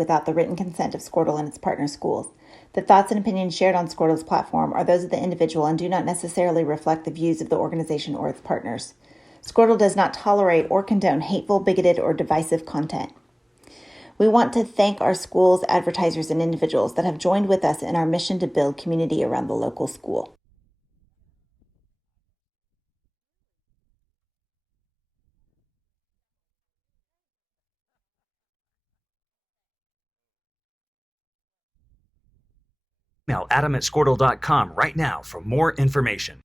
without the written consent of Squirtle and its partner schools. The thoughts and opinions shared on Squirtle's platform are those of the individual and do not necessarily reflect the views of the organization or its partners. Squirtle does not tolerate or condone hateful, bigoted, or divisive content. We want to thank our schools, advertisers, and individuals that have joined with us in our mission to build community around the local school. Email adam@squirtle.com right now for more information.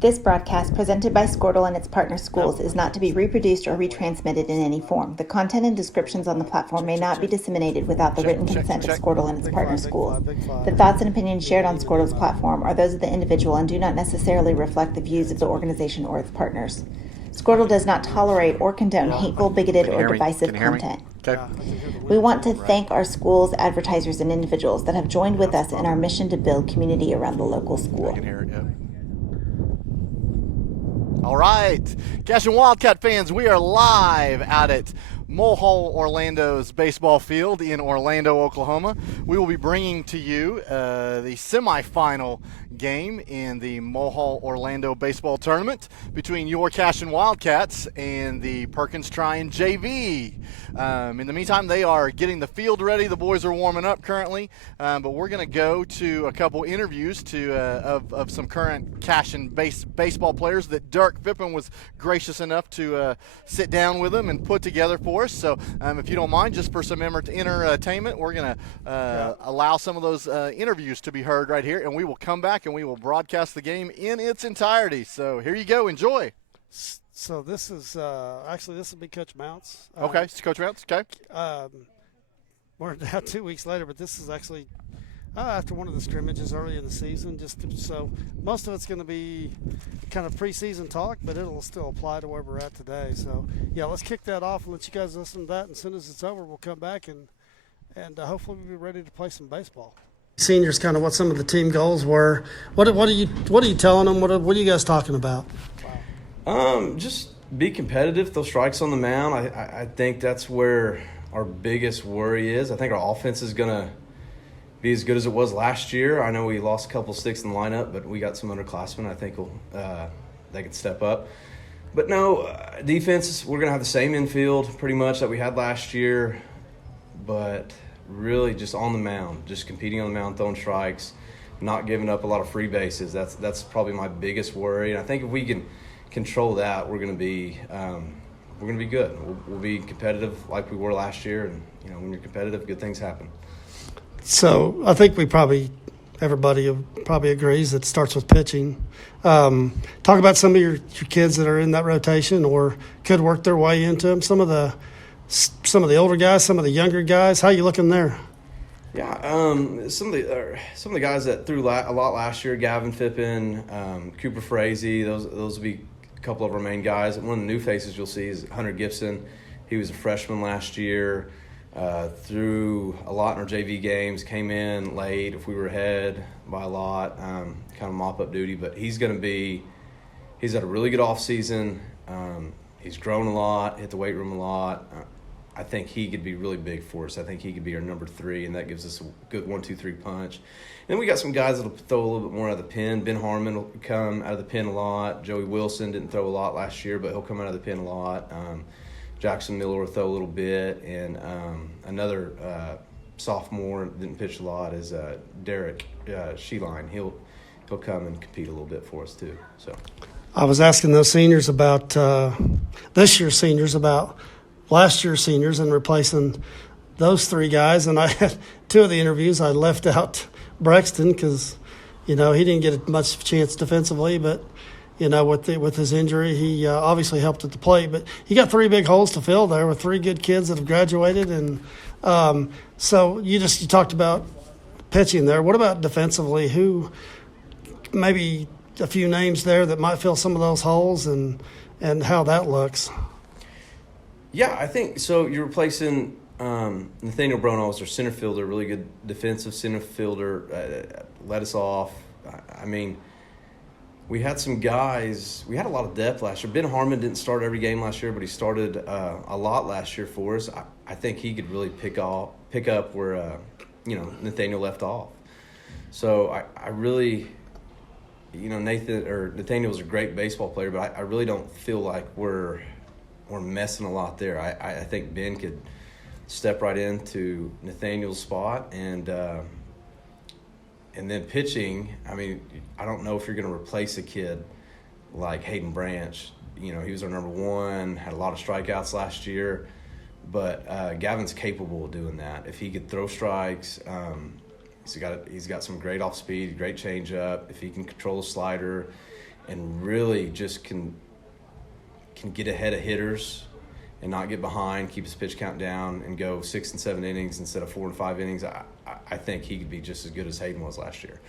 This broadcast, presented by Squirtle and its partner schools, is not to be reproduced or retransmitted in any form. The content and descriptions on the platform may not be disseminated without the written consent of Squirtle and its partner schools. The thoughts and opinions shared on Squirtle's platform are those of the individual and do not necessarily reflect the views of the organization or its partners. Squirtle does not tolerate or condone hateful, bigoted, or divisive content. We want to thank our schools, advertisers, and individuals that have joined with us in our mission to build community around the local school. All right, Cashion Wildcat fans, we are live out at Mulhall Orlando's baseball field in Orlando, Oklahoma. We will be bringing to you the semifinal game in the Mulhall Orlando baseball tournament between your Cashion Wildcats and the Perkins Tryon JV. In the meantime, they are getting the field ready. The boys are warming up currently, but we're going to go to a couple interviews of some current Cashion baseball players that Dirk Pippen was gracious enough to sit down with them and put together for us. So if you don't mind, just for some entertainment, we're going to allow some of those interviews to be heard right here, and we will come back and we will broadcast the game in its entirety. So here you go. Enjoy. So this is this will be Coach Mounts. Okay, it's Coach Mounts. Okay. We're now 2 weeks later, but this is actually after one of the scrimmages early in the season. So most of it's going to be kind of preseason talk, but it'll still apply to where we're at today. So yeah, let's kick that off and let you guys listen to that. And as soon as it's over, we'll come back and hopefully we'll be ready to play some baseball. Seniors, kind of what some of the team goals were. What are you telling them? What are you guys talking about? Just be competitive, throw strikes on the mound. I think that's where our biggest worry is. I think our offense is going to be as good as it was last year. I know we lost a couple sticks in the lineup, but we got some underclassmen. I think they could step up. But no, defense, we're going to have the same infield pretty much that we had last year, but really just on the mound, just competing on the mound, throwing strikes, not giving up a lot of free bases. That's probably my biggest worry. And I think if we can control that, we're going to be good. We'll be competitive like we were last year, and when you're competitive, good things happen. So I think everybody probably agrees that it starts with pitching. Talk about some of your kids that are in that rotation or could work their way into them. Some of the older guys, some of the younger guys. How are you looking there? Yeah, some of the guys that threw a lot last year, Gavin Fippen, Cooper Frazee, those will be a couple of our main guys. One of the new faces you'll see is Hunter Gibson. He was a freshman last year, threw a lot in our JV games, came in late if we were ahead by a lot, kind of mop-up duty. But he's had a really good offseason. He's grown a lot, hit the weight room a lot. I think he could be really big for us. I think he could be our number 3, and that gives us a good 1-2-3 punch. And then we got some guys that'll throw a little bit more out of the pen. Ben Harmon will come out of the pen a lot. Joey Wilson didn't throw a lot last year, but he'll come out of the pen a lot. Jackson Miller will throw a little bit, and another sophomore didn't pitch a lot is Derek Sheline. He'll come and compete a little bit for us too. So I was asking those seniors about this year's seniors about last year's seniors and replacing those 3 guys. And I had 2 of the interviews. I left out Brexton because, he didn't get much chance defensively. But, with his injury. He obviously helped at the plate, but you got 3 big holes to fill there with 3 good kids that have graduated. And so you talked about pitching there. What about defensively? Who maybe a few names there that might fill some of those holes and how that looks? Yeah, I think so. You're replacing Nathaniel Brono as their center fielder, really good defensive center fielder, led us off. I mean, we had some guys. We had a lot of depth last year. Ben Harmon didn't start every game last year, but he started a lot last year for us. I think he could really pick up where Nathaniel left off. So I really, Nathaniel was a great baseball player, but I really don't feel like we're messing a lot there. I think Ben could step right into Nathaniel's spot, and then pitching. I mean, I don't know if you're going to replace a kid like Hayden Branch. He was our number 1, had a lot of strikeouts last year, but Gavin's capable of doing that. If he could throw strikes, he's got some great off speed, great changeup. If he can control the slider, and really just can get ahead of hitters and not get behind, keep his pitch count down, and go 6 and 7 innings instead of 4 and 5 innings, I think he could be just as good as Hayden was last year.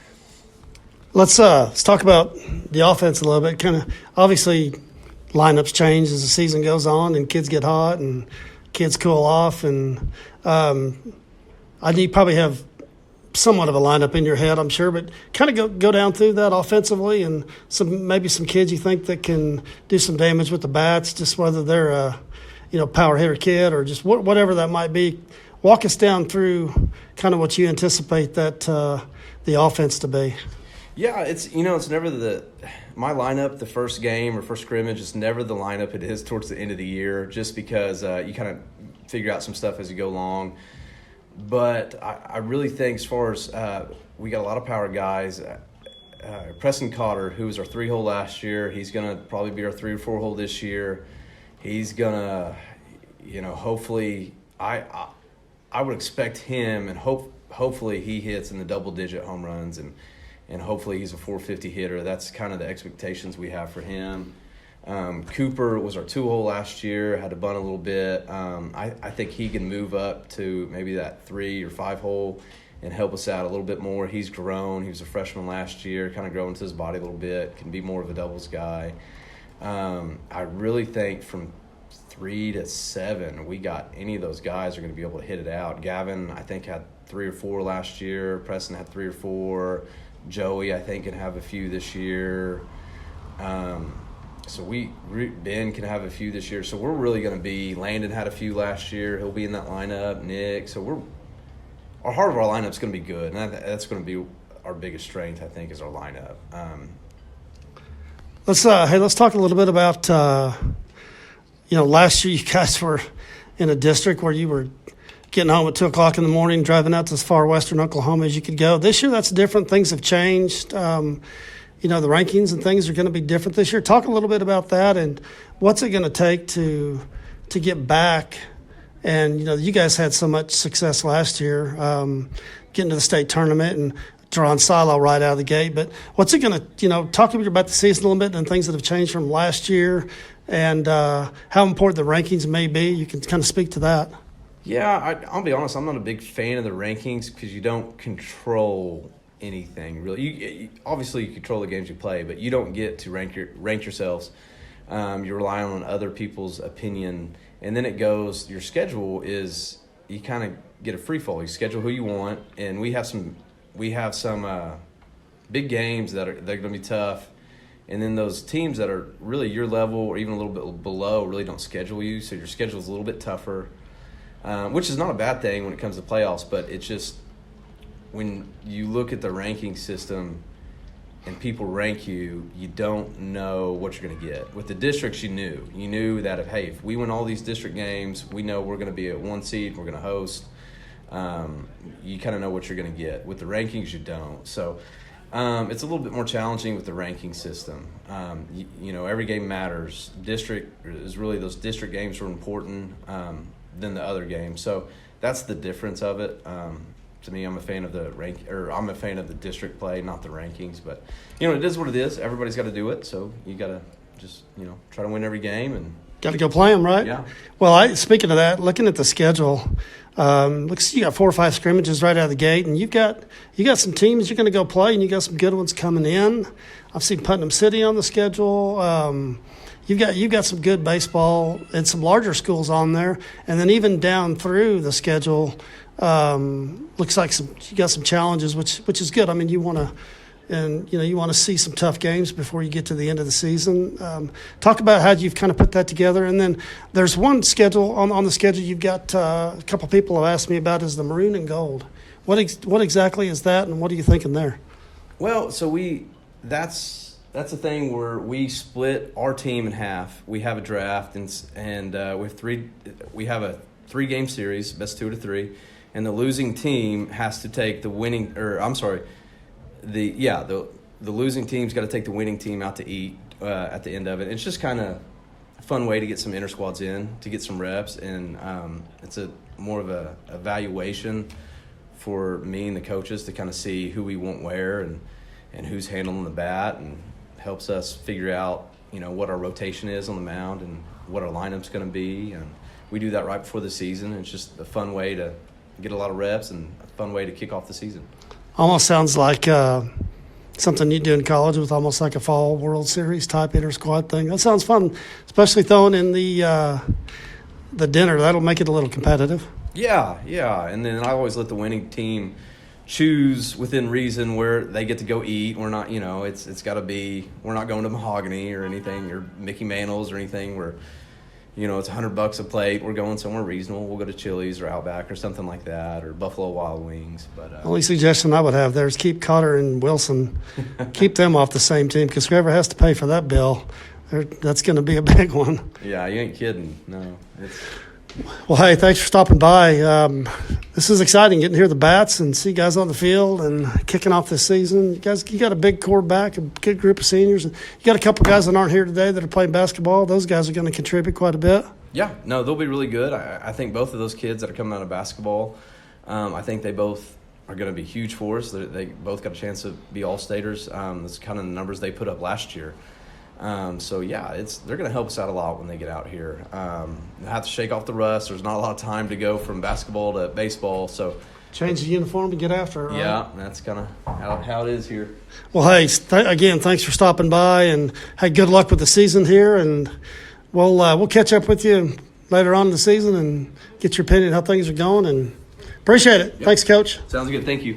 Let's talk about the offense a little bit. Kind of obviously lineups change as the season goes on, and kids get hot and kids cool off. And you probably have somewhat of a lineup in your head, I'm sure, but kind of go down through that offensively and maybe some kids you think that can do some damage with the bats, just whether they're a power hitter kid or just whatever that might be. Walk us down through kind of what you anticipate that the offense to be. Yeah, it's never my lineup the first game or first scrimmage is never the lineup it is towards the end of the year, just because you kind of figure out some stuff as you go along. But I really think as far as we got a lot of power guys. Preston Cotter, who was our 3-hole last year, he's going to probably be our 3 or 4-hole this year. He's going to, hopefully I would expect him, and hopefully he hits in the double-digit home runs, and hopefully he's a 450 hitter. That's kind of the expectations we have for him. Cooper was our 2-hole last year, had to bunt a little bit. I think he can move up to maybe that 3 or 5-hole and help us out a little bit more. He's grown. He was a freshman last year, kind of growing to his body a little bit, can be more of a doubles guy. I really think from 3 to 7, we got any of those guys are going to be able to hit it out. Gavin, I think, had 3 or 4 last year. Preston had 3 or 4. Joey, I think, can have a few this year. So Ben can have a few this year. So we're really going to be – Landon had a few last year. He'll be in that lineup. Nick. So our heart of our lineup is going to be good, and that's going to be our biggest strength, I think, is our lineup. Let's talk a little bit about last year you guys were in a district where you were getting home at 2 o'clock in the morning, driving out to as far western Oklahoma as you could go. This year that's different. Things have changed. The rankings and things are going to be different this year. Talk a little bit about that and what's it going to take to get back. And, you guys had so much success last year getting to the state tournament and drawing Silo right out of the gate. But what's it going to, talk about the season a little bit and things that have changed from last year and how important the rankings may be. You can kind of speak to that. Yeah, I'll be honest. I'm not a big fan of the rankings because you don't control anything really. Obviously you control the games you play, but you don't get to rank yourselves. You're relying on other people's opinion, and then it goes. Your schedule is you kind of get a free fall. You schedule who you want, and we have some big games they're going to be tough, and then those teams that are really your level or even a little bit below really don't schedule you, so your schedule is a little bit tougher, which is not a bad thing when it comes to playoffs, but it's just when you look at the ranking system and people rank you, you don't know what you're going to get. With the districts, you knew that if we win all these district games, we know we're going to be at 1 seed, we're going to host. You kind of know what you're going to get. With the rankings, you don't. So it's a little bit more challenging with the ranking system. Every game matters. District is really, those district games are important than the other games. So that's the difference of it. to me, I'm a fan of the I'm a fan of the district play, not the rankings. But it is what it is. Everybody's got to do it, so you got to just try to win every game and got to go play them, right? Yeah. Well, speaking of that, looking at the schedule, looks you got 4 or 5 scrimmages right out of the gate, and you got some teams you're going to go play, and you got some good ones coming in. I've seen Putnam City on the schedule. You've got some good baseball and some larger schools on there, and then even down through the schedule, looks like you got some challenges, which is good. I mean, you want to see some tough games before you get to the end of the season. Talk about how you've kind of put that together, and then there's one schedule on the schedule you've got. A couple people have asked me about is the maroon and gold. What exactly is that, and what are you thinking there? Well, so that's a thing where we split our team in half. We have a draft, and we have a 3-game series, best 2 out of 3, and the losing team has to take the winning. The losing team's got to take the winning team out to eat at the end of it. It's just kind of a fun way to get some inter squads in, to get some reps, and it's more of a evaluation for me and the coaches to kind of see who we want where and who's handling the bat, and helps us figure out what our rotation is on the mound and what our lineup's going to be. And we do that right before the season. It's just a fun way to get a lot of reps and a fun way to kick off the season. Almost sounds like something you do in college with almost like a fall World Series type inter-squad thing. That sounds fun, especially throwing in the dinner. That'll make it a little competitive. Yeah. And then I always let the winning team choose within reason where they get to go eat. We're not, it's got to be, we're not going to Mahogany or anything, or Mickey Mantle's or anything where, it's $100 a plate. We're going somewhere reasonable. We'll go to Chili's or Outback or something like that, or Buffalo Wild Wings. But only suggestion I would have there is keep Cotter and Wilson, keep them off the same team, because whoever has to pay for that bill, that's going to be a big one. Yeah, you ain't kidding. No, Well, hey, thanks for stopping by. This is exciting, getting to hear the bats and see guys on the field and kicking off this season. You got a big core back, a good group of seniors. You got a couple guys that aren't here today that are playing basketball. Those guys are going to contribute quite a bit. Yeah, no, they'll be really good. I think both of those kids that are coming out of basketball, I think they both are going to be huge for us. They both got a chance to be All-Staters. That's kind of the numbers they put up last year. So yeah, they're going to help us out a lot when they get out here. They have to shake off the rust. There's not a lot of time to go from basketball to baseball, so change the uniform and get after it. Right? Yeah, that's kind of how it is here. Well, hey, again, thanks for stopping by, and hey, good luck with the season here, and we'll catch up with you later on in the season and get your opinion how things are going. And appreciate it. Yep. Thanks, Coach. Sounds good. Thank you.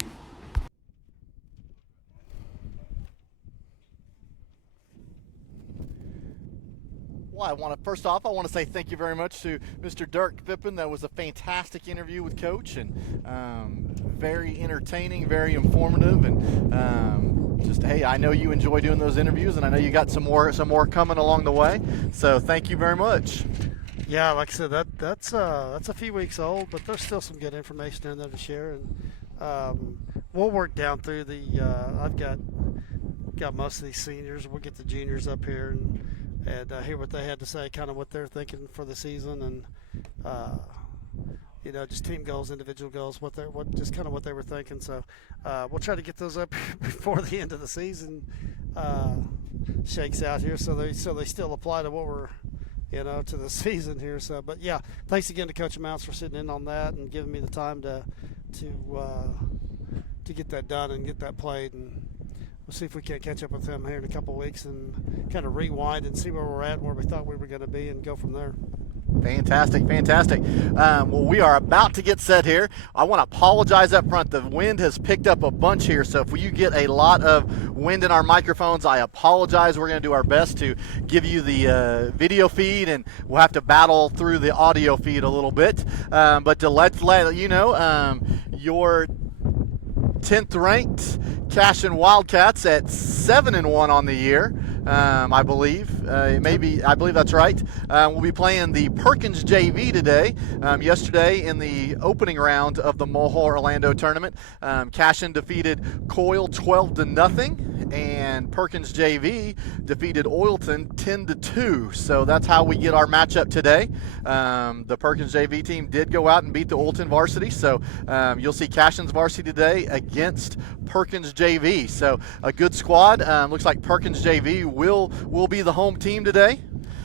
First off, I want to say thank you very much to Mr. Dirk Pippen. That was a fantastic interview with Coach, and very entertaining, very informative, and just, hey, I know you enjoy doing those interviews, and I know you got some more coming along the way. So thank you very much. Yeah, like I said, that's a few weeks old, but there's still some good information in there to share, and we'll work down through the. I've got most of these seniors. We'll get the juniors up here and hear what they had to say, kind of what they're thinking for the season, and just team goals, individual goals, what they were thinking. So we'll try to get those up before the end of the season shakes out here, so they still apply to what we're to the season here. So, but yeah, thanks again to Coach Mounts for sitting in on that and giving me the time to get that done and get that played, and we'll see if we can't catch up with him here in a couple of weeks and kind of rewind and see where we're at and where we thought we were going to be and go from there. Fantastic. Well, we are about to get set here. I want to apologize up front. The wind has picked up a bunch here, so if you get a lot of wind in our microphones, I apologize. We're going to do our best to give you the video feed, and we'll have to battle through the audio feed a little bit. But to let you know, your 10th ranked Cashion Wildcats at 7-1 on the year, I believe. I believe that's right. We'll be playing the Perkins JV today. Yesterday in the opening round of the Mulhall Orlando tournament, Cashion defeated Coyle 12-0, and Perkins JV defeated Oilton 10-2. So that's how we get our matchup today. The Perkins JV team did go out and beat the Oilton varsity. So you'll see Cashion's varsity today against Perkins JV. So a good squad. Looks like Perkins JV will be the home team today.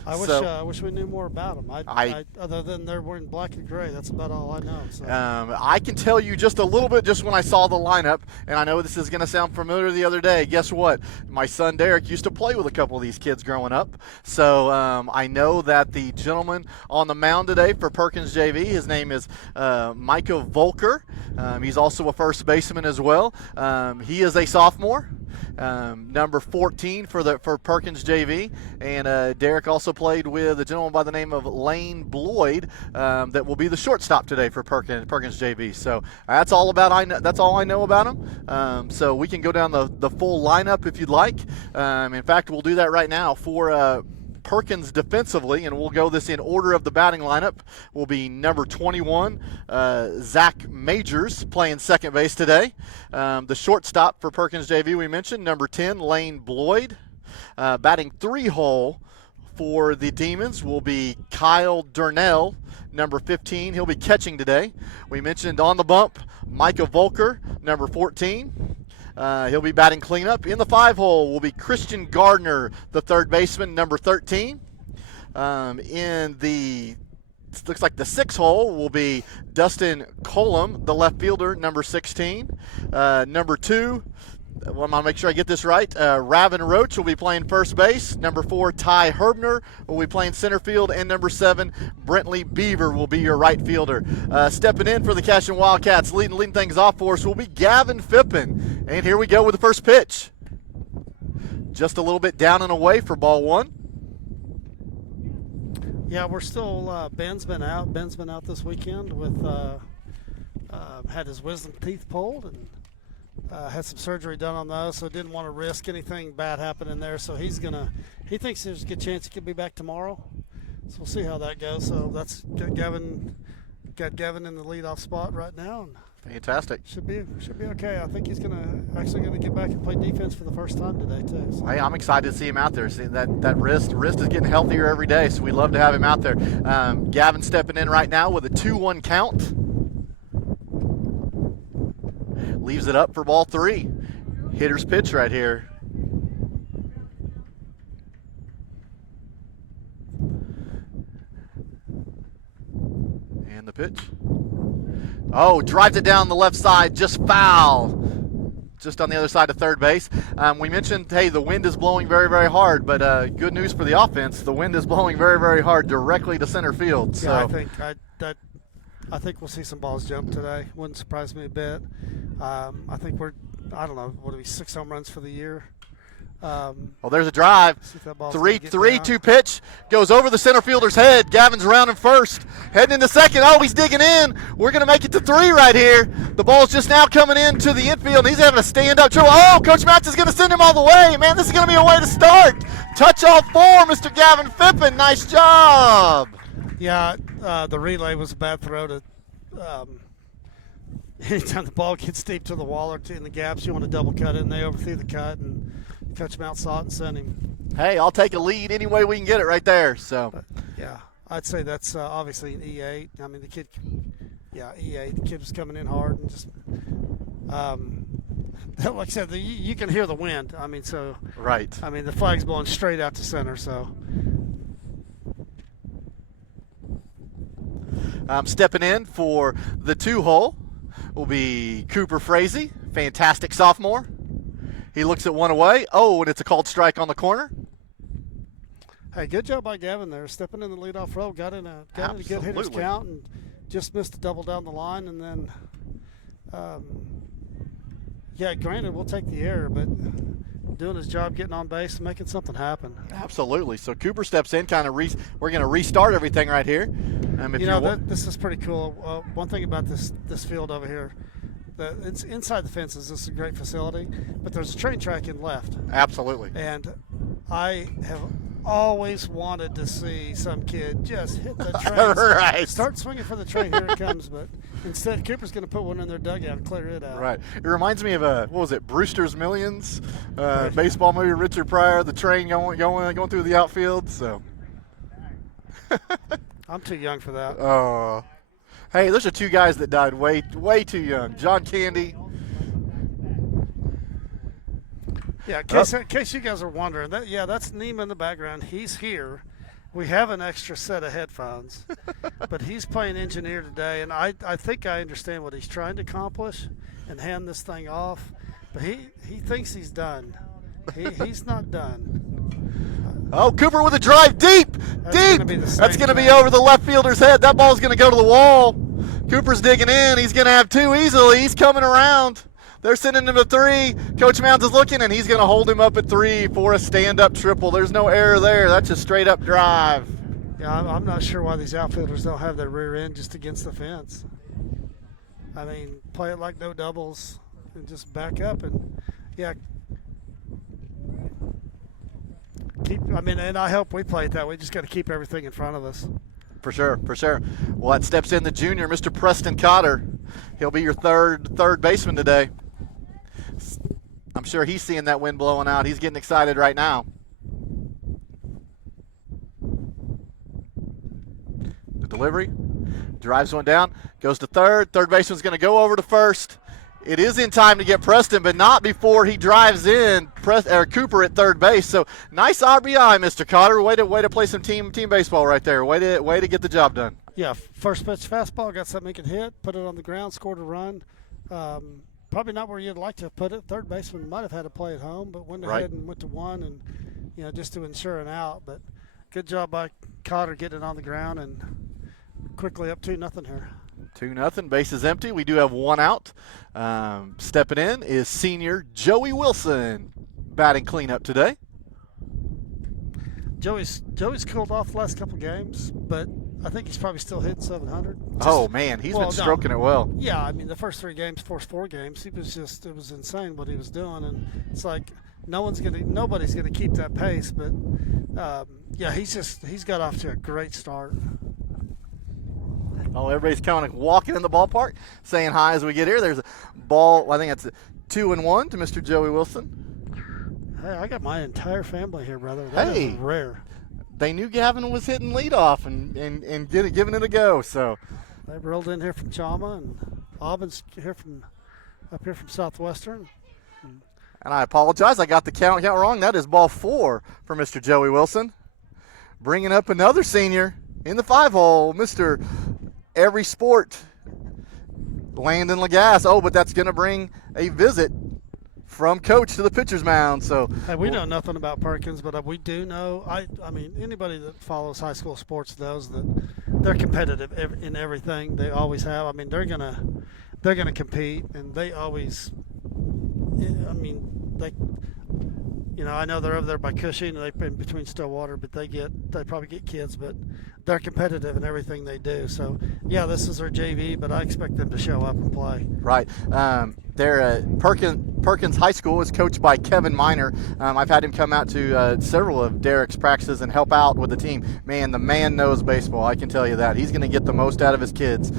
I wish we knew more about them. I other than they're wearing black and gray, that's about all I know. So. I can tell you just a little bit just when I saw the lineup, and I know this is going to sound familiar the other day. Guess what? My son Derek used to play with a couple of these kids growing up. So I know that the gentleman on the mound today for Perkins JV, his name is Micah Volker. He's also a first baseman as well. He is a sophomore. Number 14 for Perkins JV, and Derek also played with a gentleman by the name of Lane Bloyd that will be the shortstop today for Perkins JV. So that's all I know about him. So we can go down the full lineup if you'd like. In fact, we'll do that right now for Perkins defensively, and we'll go this in order of the batting lineup. Will be number 21, Zach Majors, playing second base today. The shortstop for Perkins JV we mentioned, number 10, Lane Bloyd. Batting 3-hole for the Demons will be Kyle Durnell, number 15. He'll be catching today. We mentioned on the bump, Micah Volker, number 14. He'll be batting cleanup. In the 5-hole will be Christian Gardner, the third baseman, number 13. Looks like the 6-hole will be Dustin Colum, the left fielder, number 16. Number 2, I'm going to make sure I get this right. Ravin Roach will be playing first base. Number 4, Ty Herbner will be playing center field. And number 7, Brentley Beaver will be your right fielder. Stepping in for the Cashion Wildcats, leading things off for us will be Gavin Fippen. And here we go with the first pitch. Just a little bit down and away for ball 1. Yeah, we're still, Ben's been out. Ben's been out this weekend with, had his wisdom teeth pulled and had some surgery done on those, so didn't want to risk anything bad happening there. So he thinks there's a good chance he could be back tomorrow. So we'll see how that goes. So that's got Gavin in the leadoff spot right now. And fantastic. Should be okay. I think he's actually gonna get back and play defense for the first time today too. So. Hey, I'm excited to see him out there. See that wrist is getting healthier every day, so we love to have him out there. Gavin stepping in right now with a 2-1 count. Leaves it up for ball 3. Hitter's pitch right here. And the pitch. Oh, drives it down the left side, just foul. Just on the other side of third base. We mentioned, hey, the wind is blowing very, very hard, but good news for the offense. The wind is blowing very, very hard directly to center field. So. Yeah, I think we'll see some balls jump today. Wouldn't surprise me a bit. I think I don't know, what are we, 6 home runs for the year? There's a drive. 3-2 pitch goes over the center fielder's head. Gavin's rounding first, heading into second. Oh, he's digging in. We're going to make it to 3 right here. The ball's just now coming into the infield, and he's having a stand-up triple. Oh, Coach Matz is going to send him all the way. Man, this is going to be a way to start. Touch all 4, Mr. Gavin Fippen. Nice job. Yeah, the relay was a bad throw to anytime the ball gets deep to the wall or in the gaps, you want to double cut it, and they overthrew the cut, and Coach Mount saw it and sent him. Hey, I'll take a lead any way we can get it right there. So, but, yeah, I'd say that's obviously an E8. I mean, E8. The kid was coming in hard and just, like I said, you can hear the wind. I mean, so right. I mean, the flag's blowing straight out to center. So. Stepping in for the 2-hole will be Cooper Frazee, fantastic sophomore. He looks at one away. Oh, and it's a called strike on the corner. Hey, good job by Gavin there, stepping in the leadoff role, got in a good hitter's count, and just missed a double down the line. And then, granted, we'll take the error, but doing his job, getting on base, and making something happen. Absolutely. So Cooper steps in, we're going to restart everything right here. This is pretty cool. One thing about this field over here, it's inside the fences. This is a great facility, but there's a train track in left. Absolutely. And I have always wanted to see some kid just hit the train. Right. Start swinging for the train. Here it comes. But instead, Cooper's going to put one in their dugout and clear it out. Right. It reminds me of what was it, Brewster's Millions, baseball movie, Richard Pryor, the train going through the outfield. So. I'm too young for that. Oh. Hey, those are two guys that died way too young. John Candy. Yeah, in case you guys are wondering, that's Nima in the background. He's here. We have an extra set of headphones, but he's playing engineer today, and I think I understand what he's trying to accomplish and hand this thing off, but he thinks he's done. He's not done. Oh, Cooper with a drive deep. That's going to be over the left fielder's head. That ball's going to go to the wall. Cooper's digging in. He's going to have two easily. He's coming around. They're sending him to 3. Coach Mounds is looking, and he's going to hold him up at 3 for a stand-up triple. There's no error there. That's a straight-up drive. Yeah, I'm not sure why these outfielders don't have their rear end just against the fence. I mean, play it like no doubles and just back up and, yeah. And I hope we play it that way. We just got to keep everything in front of us. For sure. Well, that steps in the junior, Mr. Preston Cotter. He'll be your third baseman today. I'm sure he's seeing that wind blowing out. He's getting excited right now. The delivery. Drives one down. Goes to third. Third baseman's going to go over to first. It is in time to get Preston, but not before he drives in Cooper at third base. So nice RBI, Mr. Cotter. Way to play some team baseball right there. Way to get the job done. Yeah, first pitch fastball, got something he could hit, put it on the ground, scored a run. Probably not where you'd like to put it. Third baseman might have had to play at home, but went ahead and went to 1 and just to ensure an out. But good job by Cotter getting it on the ground and quickly up 2-0 here. 2-0, base is empty. We do have 1 out. Stepping in is senior Joey Wilson, batting cleanup today. Joey's cooled off the last couple games, but I think he's probably still hitting 700. He's been stroking it well. Yeah, I mean the first 3 games, first 4 games, it was insane what he was doing, and it's like nobody's gonna keep that pace, but he's got off to a great start. Oh, everybody's kind of walking in the ballpark, saying hi as we get here. There's a ball. I think that's 2-1 to Mr. Joey Wilson. Hey, I got my entire family here, brother. That is rare. They knew Gavin was hitting leadoff and giving it a go. So they rolled in here from Chama, and Auburn's up here from Southwestern. And I apologize, I got the count wrong. That is ball 4 for Mr. Joey Wilson. Bringing up another senior in the 5-hole, Mr. Every Sport, Landon Lagasse. Oh, but that's going to bring a visit from coach to the pitcher's mound. So hey, we know nothing about Perkins, but we do know. I mean, anybody that follows high school sports knows that they're competitive in everything. They always have. I mean, they're gonna compete, and they always. I mean, I know they're over there by Cashion, and they've been between Stillwater, but they probably get kids, but they're competitive in everything they do. So, yeah, this is their JV, but I expect them to show up and play. Right. They're Perkins High School is coached by Kevin Miner. I've had him come out to several of Derek's practices and help out with the team. Man, the man knows baseball. I can tell you that. He's going to get the most out of his kids.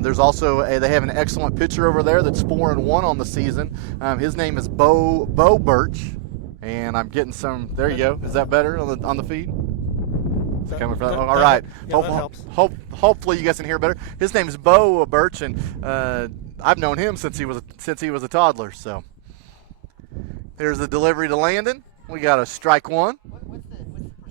There's also they have an excellent pitcher over there that's 4-1 on the season. His name is Bo Birch. And I'm getting some. There you go. Is that better on the feed? Coming from. All right. Yeah, that helps. Hopefully you guys can hear better. His name is Bo Birch, and I've known him since he was a toddler. So there's the delivery to Landon. We got a strike 1. What's the percentage of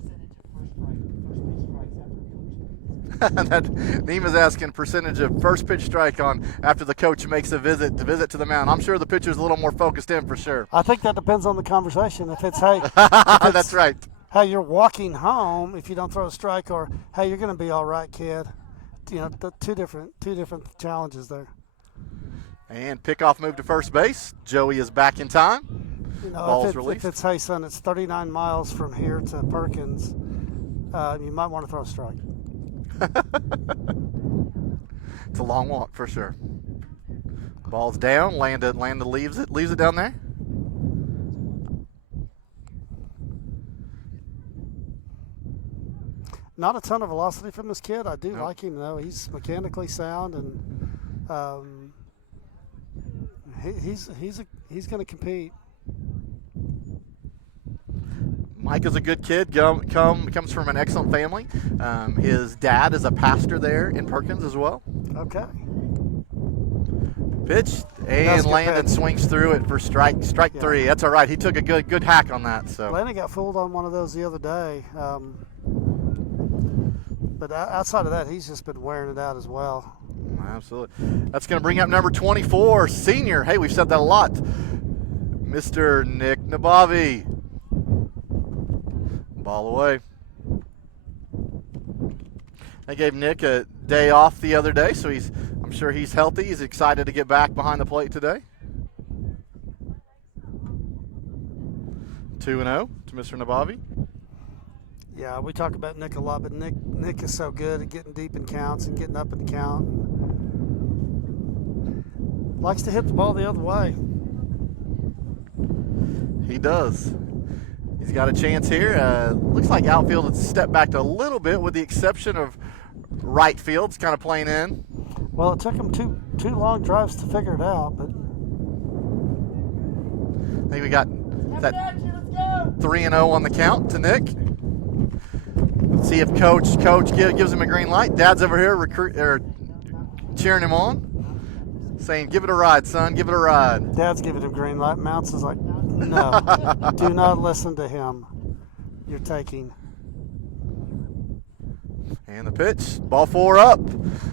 first pitch strikes after the coach? Nima's asking percentage of first pitch strike on after the coach makes a visit to the mound. I'm sure the pitcher's a little more focused in for sure. I think that depends on the conversation. If it's hey, that's right. Hey, you're walking home if you don't throw a strike, or hey, you're going to be all right, kid. The two different challenges there. And pickoff move to first base. Joey is back in time. Ball's released. If it's hey son, it's 39 miles from here to Perkins. You might want to throw a strike. It's a long walk for sure. Ball's down. Landa leaves it down there. Not a ton of velocity from this kid. I do like him, though. He's mechanically sound, and he's going to compete. Mike is a good kid. Comes from an excellent family. His dad is a pastor there in Perkins as well. Okay. Pitch, and Landon swings through it for strike three. That's all right. He took a good hack on that. So Landon got fooled on one of those the other day. But outside of that, he's just been wearing it out as well. Absolutely. That's going to bring up number 24, senior. Hey, we've said that a lot. Mr. Nick Nabavi. Ball away. They gave Nick a day off the other day, so I'm sure he's healthy. He's excited to get back behind the plate today. 2-0 to Mr. Nabavi. Yeah, we talk about Nick a lot, but Nick is so good at getting deep in counts and getting up in the count. Likes to hit the ball the other way. He does. He's got a chance here. Looks like outfield has stepped back a little bit with the exception of right field. It's kind of playing in. Well, it took him two long drives to figure it out, but I think we got that 3-0 on the count to Nick. Let's see if Coach gives him a green light. Dad's over here cheering him on, saying, "Give it a ride, son. Give it a ride." Dad's giving him green light. Mounts is like, "No, do not listen to him. You're taking." And the pitch, ball 4 up.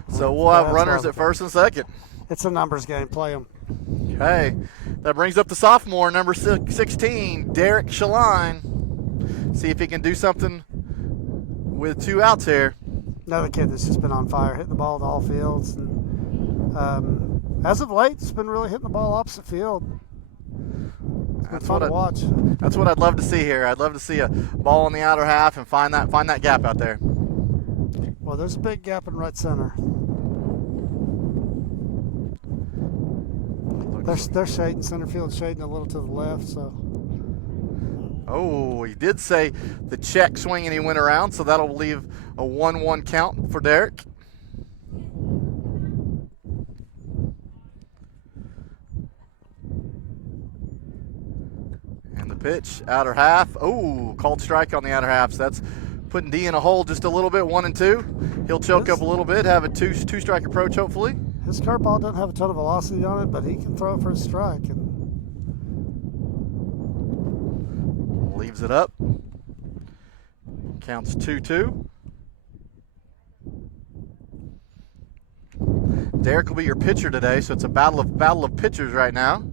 So we'll have runners at first and second. It's a numbers game. Play them. Okay, that brings up the sophomore, number 16, Derek Shaline. See if he can do something with 2 outs here. Another kid that's just been on fire, hitting the ball to all fields. And, as of late, it's been really hitting the ball opposite field. It's been fun to watch. That's what I'd love to see here. I'd love to see a ball in the outer half and find that gap out there. Well, there's a big gap in right center. They're shading, center field shading a little to the left, so. Oh, he did say the check swing and he went around, so that'll leave a 1-1 count for Derek. And the pitch, outer half. Oh, called strike on the outer half. So that's putting D in a hole just a little bit, 1-2. He'll choke up a little bit, have a two-strike approach hopefully. His curveball doesn't have a ton of velocity on it, but he can throw for a strike. And leaves it up. Counts 2-2. Derek will be your pitcher today, so it's a battle of pitchers right now.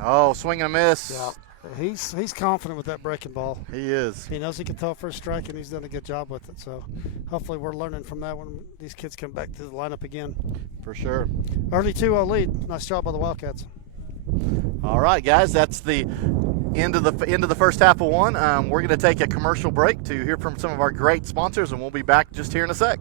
Oh, swing and a miss. Yeah, he's confident with that breaking ball. He is. He knows he can throw for a strike, and he's done a good job with it. So hopefully we're learning from that when these kids come back to the lineup again. For sure. Early 2-0 lead. Nice job by the Wildcats. All right, guys, that's the end of the first half of one. We're going to take a commercial break to hear from some of our great sponsors, and we'll be back just here in a sec.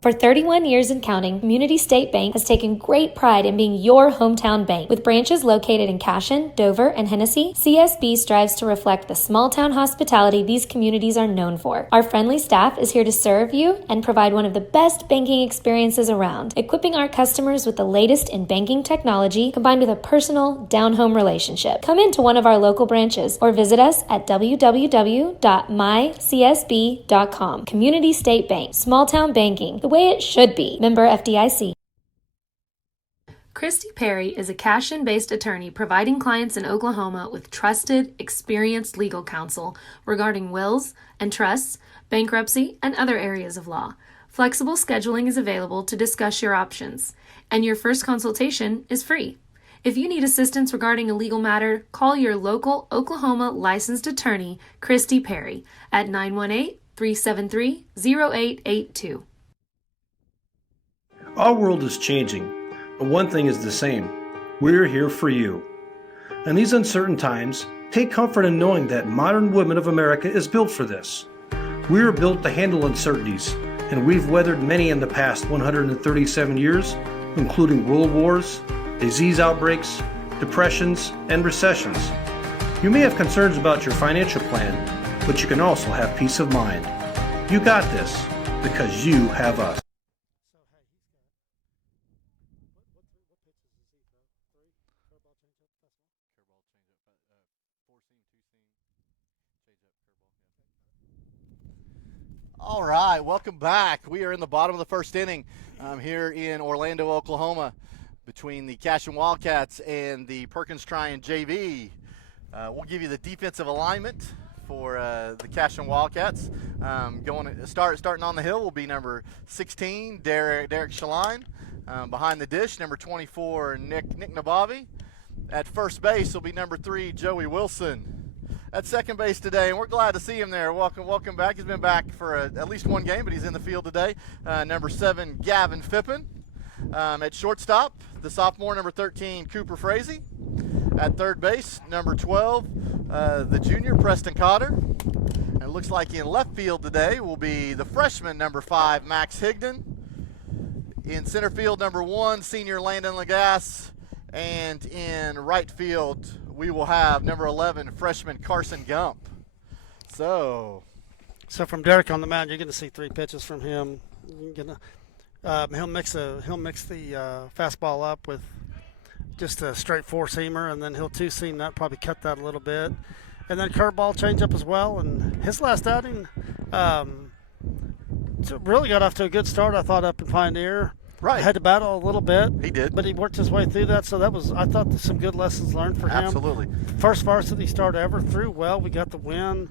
For 31 years and counting, Community State Bank has taken great pride in being your hometown bank. With branches located in Cashion, Dover, and Hennessy, CSB strives to reflect the small-town hospitality these communities are known for. Our friendly staff is here to serve you and provide one of the best banking experiences around, equipping our customers with the latest in banking technology combined with a personal, down-home relationship. Come into one of our local branches or visit us at www.mycsb.com. Community State Bank, small-town banking, the way it should be. Member FDIC. Christy Perry is a Cashion-based attorney providing clients in Oklahoma with trusted, experienced legal counsel regarding wills and trusts, bankruptcy, and other areas of law. Flexible scheduling is available to discuss your options, and your first consultation is free. If you need assistance regarding a legal matter, call your local Oklahoma licensed attorney, Christy Perry, at 918-373-0882. Our world is changing, but one thing is the same. We're here for you. In these uncertain times, take comfort in knowing that modern women of America is built for this. We are built to handle uncertainties, and we've weathered many in the past 137 years, including world wars, disease outbreaks, depressions, and recessions. You may have concerns about your financial plan, but you can also have peace of mind. You got this because you have us. All right, welcome back. We are in the bottom of the first inning here in Orlando, Oklahoma, between the Cashion Wildcats and the Perkins Tryon JV. We'll give you the defensive alignment for the Cashion Wildcats. Starting on the hill will be number 16, Derek Shaline. Behind the dish, number 24, Nick Nabavi. At first base will be number 3, Joey Wilson. At second base today, and we're glad to see him there. Welcome back. He's been back for at least one game, but he's in the field today. Number 7, Gavin Fippen. At shortstop, the sophomore, number 13, Cooper Frazee. At third base, number 12, the junior, Preston Cotter. And it looks like in left field today will be the freshman, number 5, Max Higdon. In center field, number 1, senior Landon Lagasse. And in right field, we will have number 11, freshman Carson Gump. So from Derek on the mound, you're going to see 3 pitches from him. He'll mix the fastball up with just a straight 4-seamer, and then he'll 2-seam that, probably cut that a little bit. And then curveball changeup as well. And his last outing really got off to a good start, I thought, up in Pioneer. Right. Had to battle a little bit. He did. But he worked his way through that, so that was, I thought, some good lessons learned for him. Absolutely. First varsity start ever, threw well. We got the win.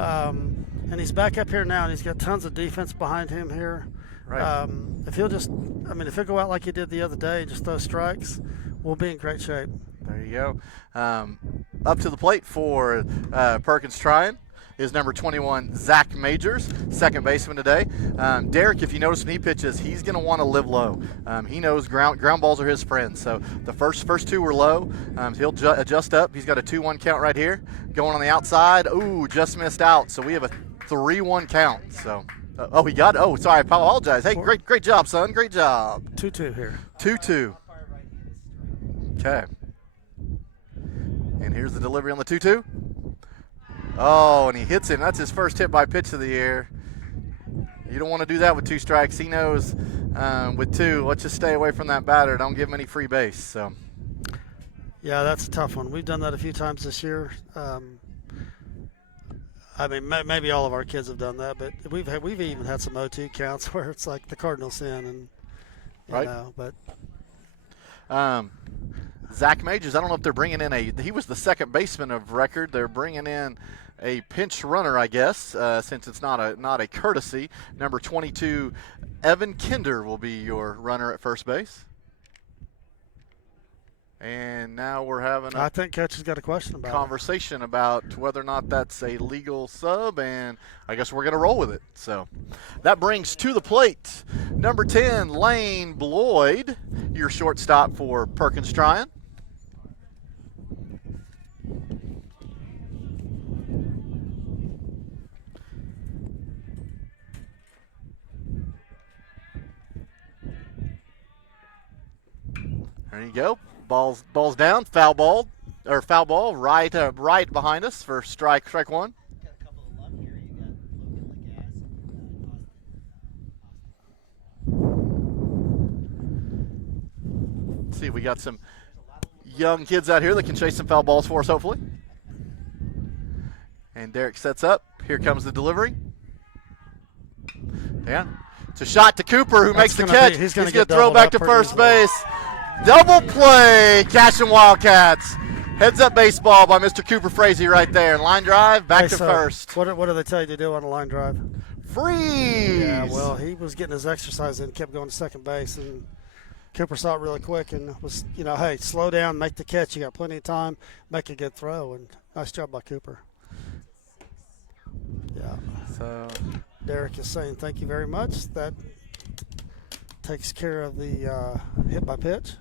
And he's back up here now, and he's got tons of defense behind him here. Right. If he'll go out like he did the other day, just those strikes, we'll be in great shape. There you go. Up to the plate for Perkins Tryon is number 21, Zach Majors, second baseman today. Derek, if you notice when he pitches, he's going to want to live low. He knows ground balls are his friend. So the first 2 were low. He'll adjust up. He's got a 2-1 count right here. Going on the outside. Ooh, just missed out. So we have a 3-1 count. So, he got it. Oh, sorry, I apologize. Hey, great job, son. Great job. 2-2 here. 2-2. Okay. And here's the delivery on the 2-2. Oh, and he hits it. That's his first hit by pitch of the year. You don't want to do that with 2 strikes. He knows with 2, let's just stay away from that batter. Don't give him any free base. So, yeah, that's a tough one. We've done that a few times this year. Maybe all of our kids have done that, but we've even had some 0-2 counts where it's like the Cardinals in, and right. But Zach Majors, I don't know if they're bringing in he was the second baseman of record. They're bringing in a pinch runner, I guess, since it's not a courtesy. Number 22, Evan Kinder will be your runner at first base. And now we're having I think Coach has got a question about conversation about whether or not that's a legal sub, and I guess we're going to roll with it. So that brings to the plate number 10, Lane Bloyd, your shortstop for Perkins Tryon. There you go. Ball's down. Foul ball right behind us for strike 1. Let's see, we got some young kids out here that can chase some foul balls for us, hopefully. And Derek sets up. Here comes the delivery. Yeah. It's a shot to Cooper, who makes the catch. He's going to throw back to first base. Double play, Cashion Wildcats. Heads up baseball by Mr. Cooper Frazee right there. And line drive back to first. What do they tell you to do on a line drive? Freeze. Yeah, well, he was getting his exercise in, kept going to second base, and Cooper saw it really quick and was, hey, slow down, make the catch. You got plenty of time, make a good throw, and nice job by Cooper. Yeah. So Derek is saying thank you very much. That takes care of the hit by pitch.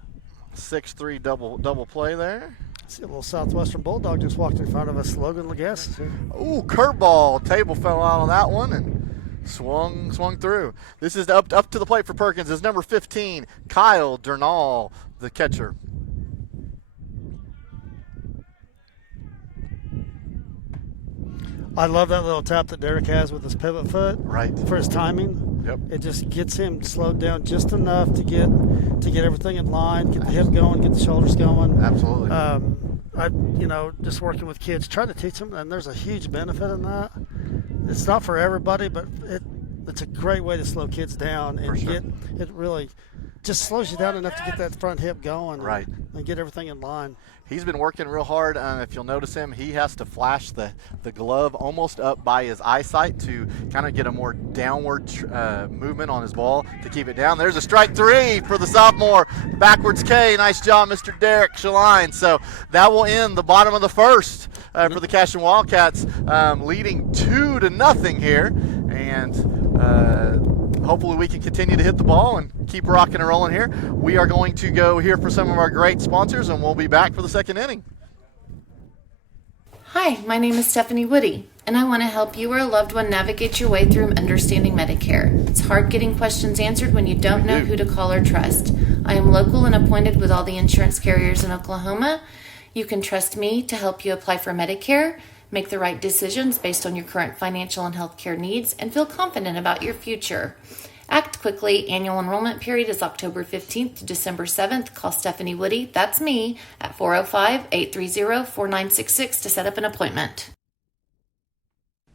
6-3 double play there. See a little Southwestern Bulldog just walked in front of us. Logan Lagasse is here. Ooh, curveball. Table fell out on that one and swung through. This is up to the plate for Perkins is number 15, Kyle Durnall, the catcher. I love that little tap that Derek has with his pivot foot. Right. For his timing. Yep. It just gets him slowed down just enough to get everything in line, get the hip going, get the shoulders going. Absolutely. Just working with kids, try to teach them, and there's a huge benefit in that. It's not for everybody, but it's a great way to slow kids down and it really just slows you down enough to get that front hip going, right, and get everything in line. He's been working real hard. If you'll notice him, he has to flash the glove almost up by his eyesight to kind of get a more downward movement on his ball to keep it down. There's a strike 3 for the sophomore. Backwards K. Nice job, Mr. Derek Shaline. So that will end the bottom of the first for the Cashion Wildcats, leading 2-0 here. And hopefully we can continue to hit the ball and keep rocking and rolling here. We are going to go here for some of our great sponsors, and we'll be back for the second inning. Hi, my name is Stephanie Woody, and I want to help you or a loved one navigate your way through understanding Medicare. It's hard getting questions answered when you don't know who to call or trust. I am local and appointed with all the insurance carriers in Oklahoma. You can trust me to help you apply for Medicare, make the right decisions based on your current financial and healthcare needs, and feel confident about your future. Act quickly. Annual enrollment period is October 15th to December 7th. Call Stephanie Woody, that's me, at 405-830-4966 to set up an appointment.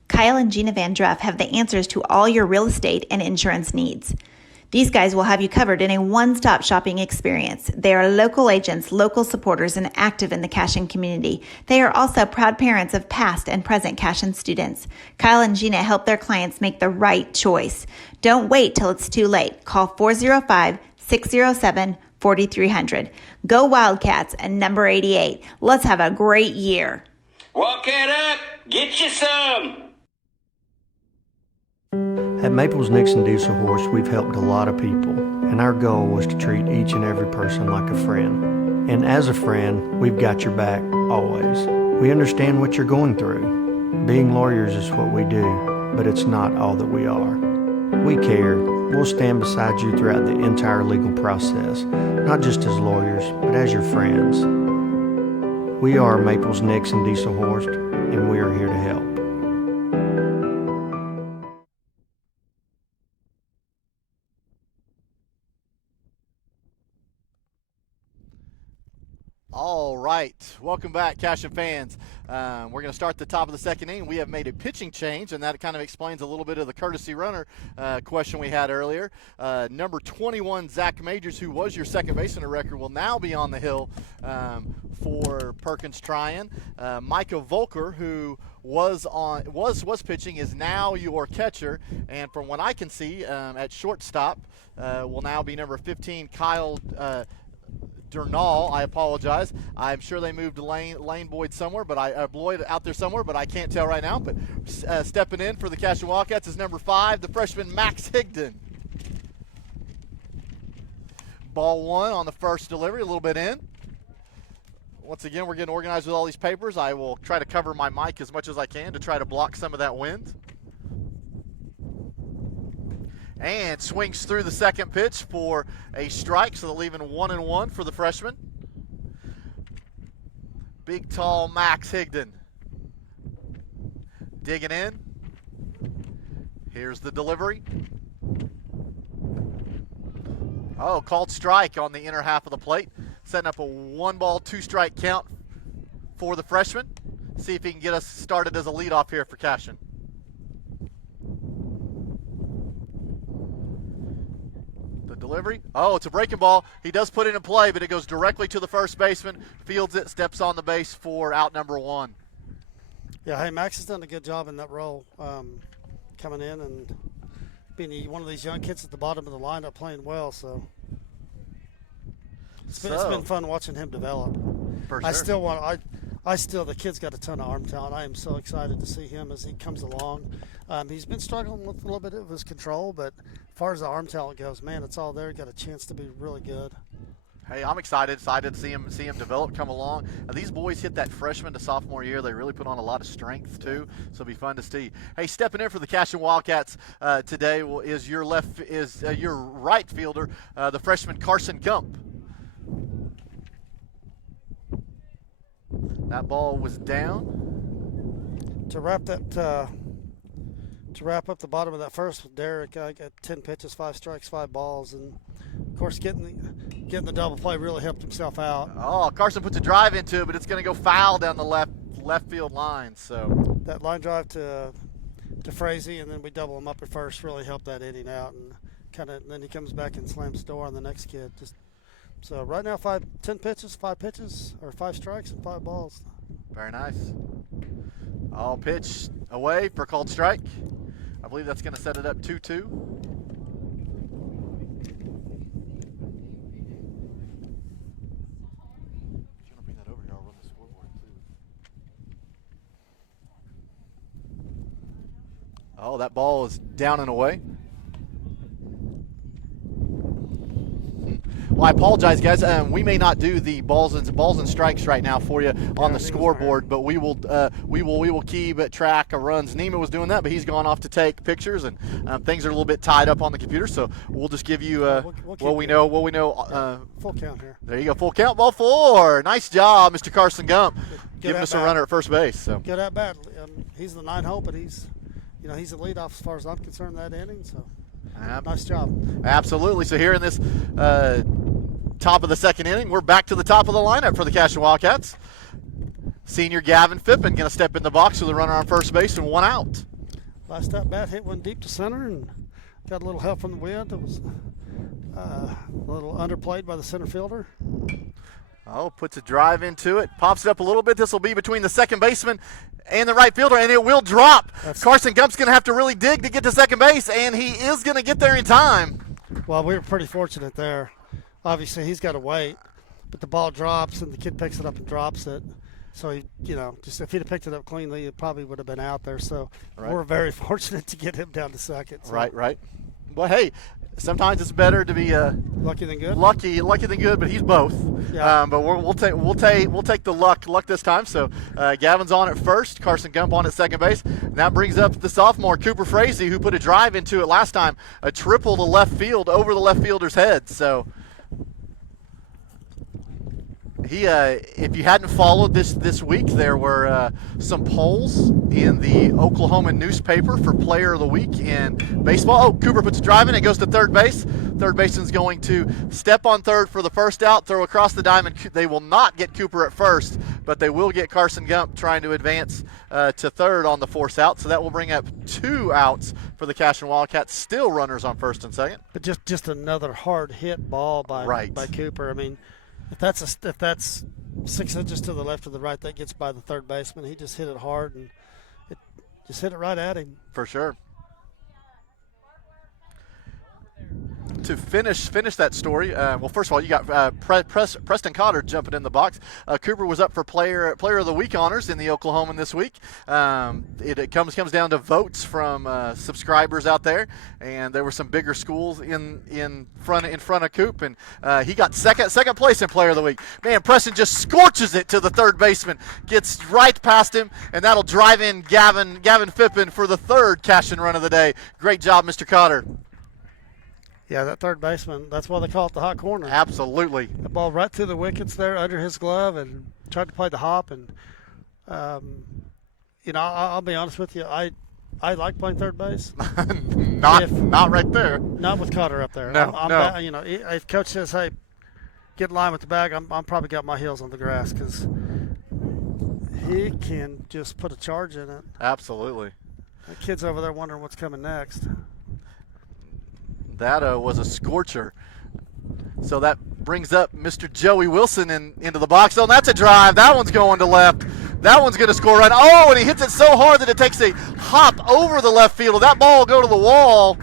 Kyle and Gina Van Druff have the answers to all your real estate and insurance needs. These guys will have you covered in a one-stop shopping experience. They are local agents, local supporters, and active in the Cashion community. They are also proud parents of past and present Cashion students. Kyle and Gina help their clients make the right choice. Don't wait till it's too late. Call 405-607-4300. Go Wildcats and number 88. Let's have a great year. Walk it up. Get you some. At Maples Nixon Diesel Horse, we've helped a lot of people, and our goal was to treat each and every person like a friend. And as a friend, we've got your back, always. We understand what you're going through. Being lawyers is what we do, but it's not all that we are. We care. We'll stand beside you throughout the entire legal process, not just as lawyers, but as your friends. We are Maples Nixon Diesel Horse, and we are here to help. All right, welcome back, Cashion fans. We're going to start the top of the second inning. We have made a pitching change, and that kind of explains a little bit of the courtesy runner question we had earlier. Number 21, Zach Majors, who was your second baseman of record, will now be on the hill for Perkins Tryon. Micah Volker, who was pitching, is now your catcher, and from what I can see, at shortstop will now be number 15, Kyle Durnall. I apologize. I'm sure they moved Lane Boyd somewhere, but Lloyd out there somewhere, but I can't tell right now. But stepping in for the Cashion Wildcats is number 5, the freshman Max Higdon. Ball 1 on the first delivery, a little bit in. Once again, we're getting organized with all these papers. I will try to cover my mic as much as I can to try to block some of that wind. And swings through the second pitch for a strike, so they're leaving 1-1 for the freshman. Big, tall Max Higdon. Digging in. Here's the delivery. Oh, called strike on the inner half of the plate. Setting up a 1-ball, 2-strike count for the freshman. See if he can get us started as a leadoff here for Cashion. Delivery. Oh, it's a breaking ball. He does put it in play, but it goes directly to the first baseman. Fields it, steps on the base for out number 1. Yeah, hey, Max has done a good job in that role, coming in and being one of these young kids at the bottom of the lineup playing well. So it's been fun watching him develop. For sure. The kid's got a ton of arm talent. I am so excited to see him as he comes along. He's been struggling with a little bit of his control, but as far as the arm talent goes, man, it's all there. Got a chance to be really good. Hey, I'm excited to see him develop, come along. These boys hit that freshman to sophomore year. They really put on a lot of strength too, so it'll be fun to see. Hey, stepping in for the Cashion Wildcats today is your right fielder, the freshman Carson Gump. That ball was down. to wrap up the bottom of that first with Derek, I got 10 pitches, 5 strikes, 5 balls, and of course getting the double play really helped himself out. Oh, Carson puts a drive into it, but it's going to go foul down the left field line. So that line drive to Frazee, and then we double him up at first, really helped that inning out, and then he comes back and slams the door on the next kid. So right now 10 pitches, 5 strikes and 5 balls. Very nice. All pitch away for called strike. I believe that's going to set it up 2-2. Oh, that ball is down and away. Well, I apologize, guys. We may not do the balls and strikes right now for you on the scoreboard, but we will keep track of runs. Neiman was doing that, but he's gone off to take pictures, and things are a little bit tied up on the computer. So we'll just give you what we know. Full count here. There you go, full count, ball 4. Nice job, Mr. Carson Gump, giving us a runner at first base. So good at bat. He's the 9-hole, but he's the leadoff as far as I'm concerned that inning. So nice job. Absolutely. So here in this top of the second inning, we're back to the top of the lineup for the Cashion Wildcats. Senior Gavin Phippen going to step in the box with a runner on first base and 1 out. Last at bat hit one deep to center and got a little help from the wind. It was a little underplayed by the center fielder. Oh, puts a drive into it, pops it up a little bit. This will be between the second baseman and the right fielder, and it will drop. Carson Gump's going to have to really dig to get to second base, and he is going to get there in time. Well, we were pretty fortunate there. Obviously, he's got to wait, but the ball drops, and the kid picks it up and drops it. So, just if he'd have picked it up cleanly, it probably would have been out there. So we're very fortunate to get him down to second. So. Right. Well, hey, sometimes it's better to be lucky than good. Lucky than good, but he's both. Yeah. But we'll take the luck this time. So Gavin's on at first, Carson Gump on at second base. And that brings up the sophomore Cooper Frazee, who put a drive into it last time, a triple to left field over the left fielder's head. So he, if you hadn't followed this week, there were some polls in the Oklahoma newspaper for Player of the Week in baseball. Oh, Cooper puts a drive in. It goes to third base. Third baseman's going to step on third for the first out, throw across the diamond. They will not get Cooper at first, but they will get Carson Gump trying to advance to third on the force out. So that will bring up 2 outs for the Cashion Wildcats. Still runners on first and second. But just another hard hit ball by Cooper. I mean, if that's 6 inches to the left or the right, that gets by the third baseman. He just hit it hard and it just hit it right at him. For sure. To finish that story, well, first of all, you got Preston Cotter jumping in the box. Cooper was up for Player of the Week honors in the Oklahoman this week. It comes down to votes from subscribers out there, and there were some bigger schools in front of Coop, and he got second place in Player of the Week. Man, Preston just scorches it to the third baseman, gets right past him, and that'll drive in Gavin Phippen for the third Cashion run of the day. Great job, Mr. Cotter. Yeah, that third baseman, that's why they call it the hot corner. Absolutely. The ball right through the wickets there under his glove and tried to play the hop. And, I'll be honest with you, I like playing third base. not right there. Not with Cotter up there. No. If coach says, hey, get in line with the bag, I'm probably got my heels on the grass because he can just put a charge in it. Absolutely. The kid's over there wondering what's coming next. That was a scorcher. So that brings up Mr. Joey Wilson into the box. Oh, and that's a drive. That one's going to left. That one's going to score right. Oh, and he hits it so hard that it takes a hop over the left field. That ball will go to the wall.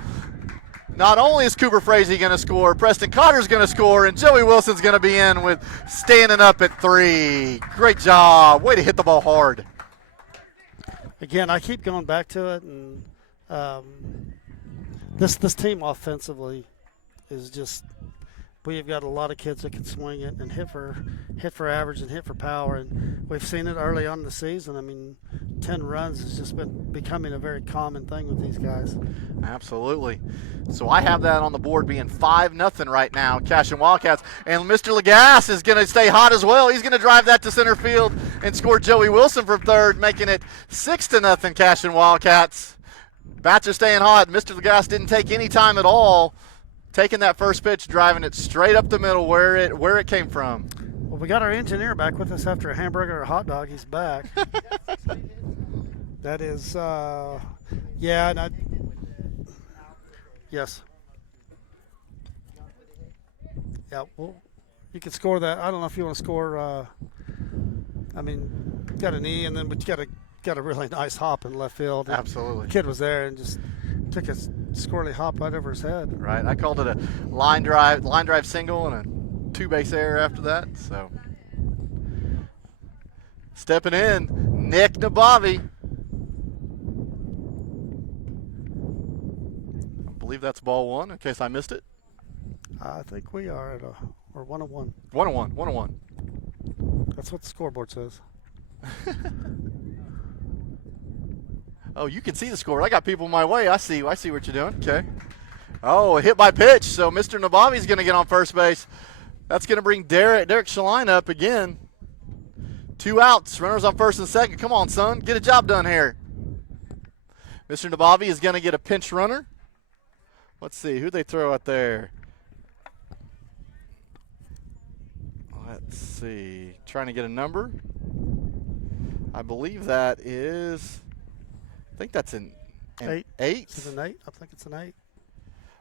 Not only is Cooper Frazee going to score, Preston Cotter's going to score, and Joey Wilson's going to be in with standing up at 3. Great job. Way to hit the ball hard. Again, I keep going back to it, and This team offensively is just, we've got a lot of kids that can swing it and hit for average and hit for power, and we've seen it early on in the season. I mean, 10 runs has just been becoming a very common thing with these guys. Absolutely. So I have that on the board being 5-0 right now, Cashion Wildcats, and Mr. Lagasse is going to stay hot as well. He's going to drive that to center field, and scored Joey Wilson from third, making it 6-0 Cashion Wildcats. Bats are staying hot. Mr. Lagasse didn't take any time at all, taking that first pitch, driving it straight up the middle where it came from. Well, we got our engineer back with us after a hamburger or a hot dog. He's back. That is, yeah, yes. Yeah, well, you can score that. I don't know if you want to score, I mean, got a knee, but you got a really nice hop in left field. Absolutely. The kid was there and just took a squirrely hop right over his head. Right. I called it a line drive single and a two-base error after that. So stepping in, Nick Nabavi. I believe that's ball one, in case I missed it. I think we are at we're 1-1. 1-1. That's what the scoreboard says. Oh, you can see the score. I got people my way. I see what you're doing. Okay. Oh, a hit by pitch. So Mr. Nabavi's going to get on first base. That's going to bring Derek Shaline up again. 2 outs. Runners on first and second. Come on, son. Get a job done here. Mr. Nabavi is going to get a pinch runner. Let's see. Who they throw out there? Let's see. Trying to get a number. I believe that is... I think that's an 8. Is it an 8? I think it's an 8.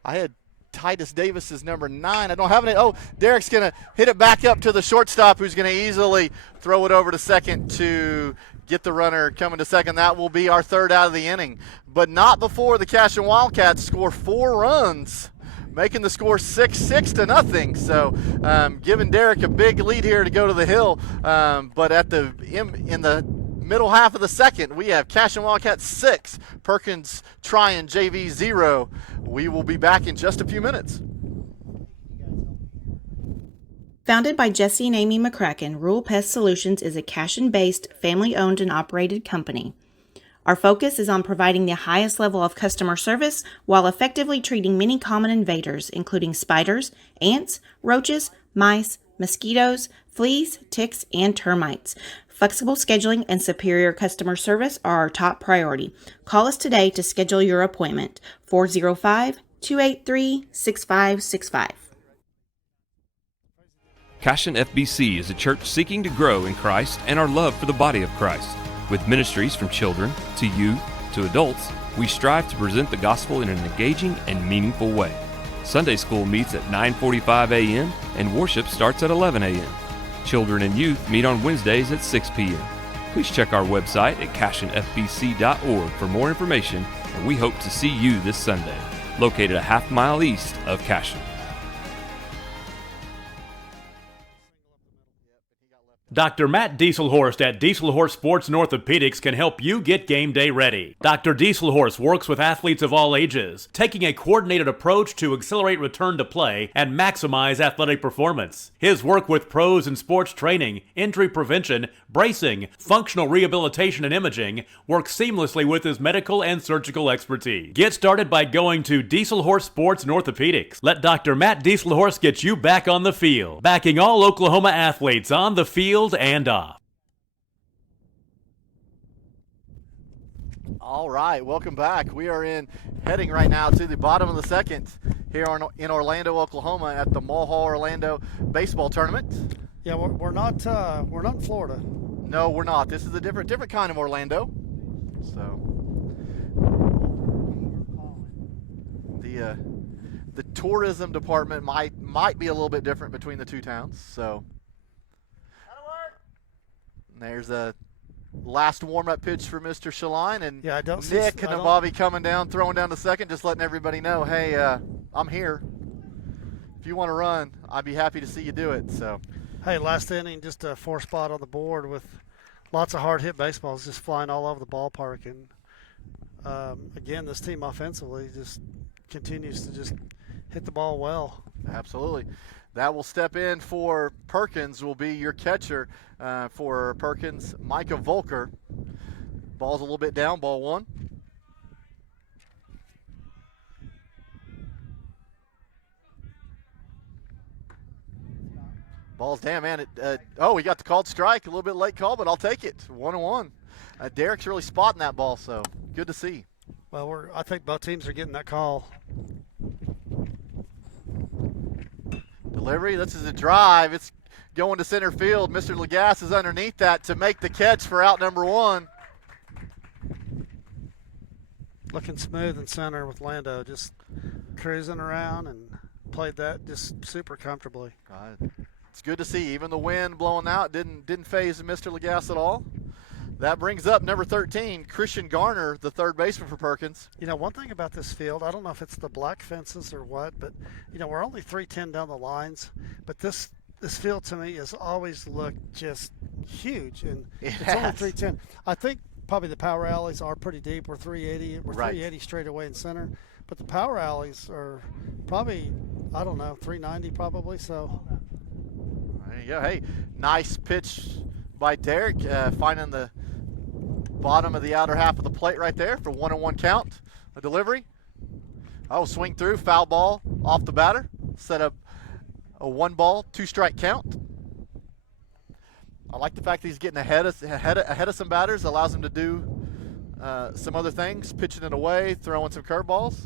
I had Titus Davis as number 9. I don't have an 8. Oh, Derek's going to hit it back up to the shortstop, who's going to easily throw it over to second to get the runner coming to second. That will be our third out of the inning. But not before the Cashion Wildcats score 4 runs, making the score 6-0. So giving Derek a big lead here to go to the hill. But in the middle half of the second, we have Cashion Wildcats 6, Perkins Tryon JV 0. We will be back in just a few minutes. Founded by Jesse and Amy McCracken, Rural Pest Solutions is a Cashion-based, family-owned and operated company. Our focus is on providing the highest level of customer service while effectively treating many common invaders, including spiders, ants, roaches, mice, mosquitoes, fleas, ticks, and termites. Flexible scheduling and superior customer service are our top priority. Call us today to schedule your appointment. 405-283-6565. Cashion FBC is a church seeking to grow in Christ and our love for the body of Christ. With ministries from children to youth to adults, we strive to present the gospel in an engaging and meaningful way. Sunday school meets at 9:45 a.m. and worship starts at 11 a.m. Children and youth meet on Wednesdays at 6 p.m. Please check our website at cashionfbc.org for more information, and we hope to see you this Sunday, located a half-mile east of Cashion. Dr. Matt Dieselhorst at Dieselhorst Sports and Orthopedics can help you get game day ready. Dr. Dieselhorst works with athletes of all ages, taking a coordinated approach to accelerate return to play and maximize athletic performance. His work with pros in sports training, injury prevention, bracing, functional rehabilitation, and imaging works seamlessly with his medical and surgical expertise. Get started by going to Dieselhorst Sports and Orthopedics. Let Dr. Matt Dieselhorst get you back on the field, backing all Oklahoma athletes on the field and off. All right, welcome back. We are heading right now to the bottom of the second here in Orlando, Oklahoma, at the Mulhall Orlando baseball tournament. Yeah, we're not in Florida. No, we're not. This is a different kind of Orlando. So the tourism department might be a little bit different between the two towns. So there's a last warm-up pitch for Mr. Shaline, and Nick and Bobby coming down, throwing down to second, just letting everybody know, hey, I'm here. If you want to run, I'd be happy to see you do it. So, hey, last inning, just a 4 spot on the board with lots of hard hit baseballs just flying all over the ballpark, and again, this team offensively just continues to just hit the ball well. Absolutely. That will step in for Perkins, will be your catcher for Perkins, Micah Volker. Ball's a little bit down, ball 1. Ball's down, man. We got the called strike. A little bit late call, but I'll take it. 1-1. Derek's really spotting that ball, so good to see. Well, I think both teams are getting that call. Delivery. This is a drive. It's going to center field. Mr. Lagasse is underneath that to make the catch for out number 1. Looking smooth in center with Lando, just cruising around and played that just super comfortably. It's good to see. Even the wind blowing out didn't faze Mr. Lagasse at all. That brings up number 13, Christian Garner, the third baseman for Perkins. You know, one thing about this field, I don't know if it's the black fences or what, but, you know, we're only 310 down the lines, but this field to me has always looked just huge, and it's only 310. I think probably the power alleys are pretty deep. We're 380. We're 380 straight away in center, but the power alleys are probably, I don't know, 390 probably, so. There you go. Hey, nice pitch by Derek, finding the bottom of the outer half of the plate right there for 1-1 count. A delivery. Swing through, foul ball off the batter. Set up a 1-ball, 2-strike count. I like the fact that he's getting ahead of some batters. Allows him to do some other things, pitching it away, throwing some curveballs.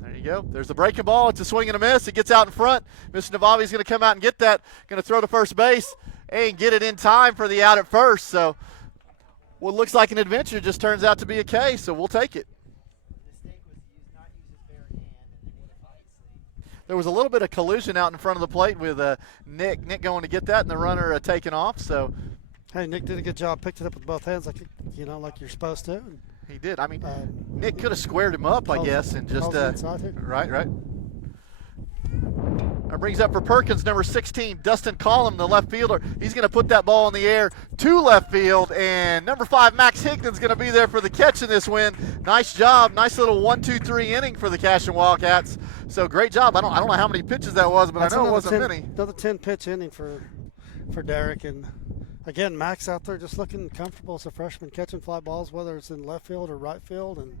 There you go. There's the breaking ball. It's a swing and a miss. It gets out in front. Mr. Navavi's going to come out and get that. Going to throw to first base and get it in time for the out at first. So what looks like an adventure just turns out to be a K, so we'll take it. There was a little bit of collision out in front of the plate with Nick going to get that and the runner taking off. So, hey, Nick did a good job, picked it up with both hands like you're supposed to. He did. I mean, Nick could have squared him up, I guess, and just right. That brings up for Perkins, number 16, Dustin Collum, the left fielder. He's going to put that ball in the air to left field, and number 5, Max Higdon's going to be there for the catch in this win. Nice job. Nice little 1-2-3 inning for the Cashion Wildcats. So great job. I don't know how many pitches that was, but I know it wasn't many. Another 10-pitch inning for Derek, and again, Max out there just looking comfortable as a freshman, catching fly balls, whether it's in left field or right field, and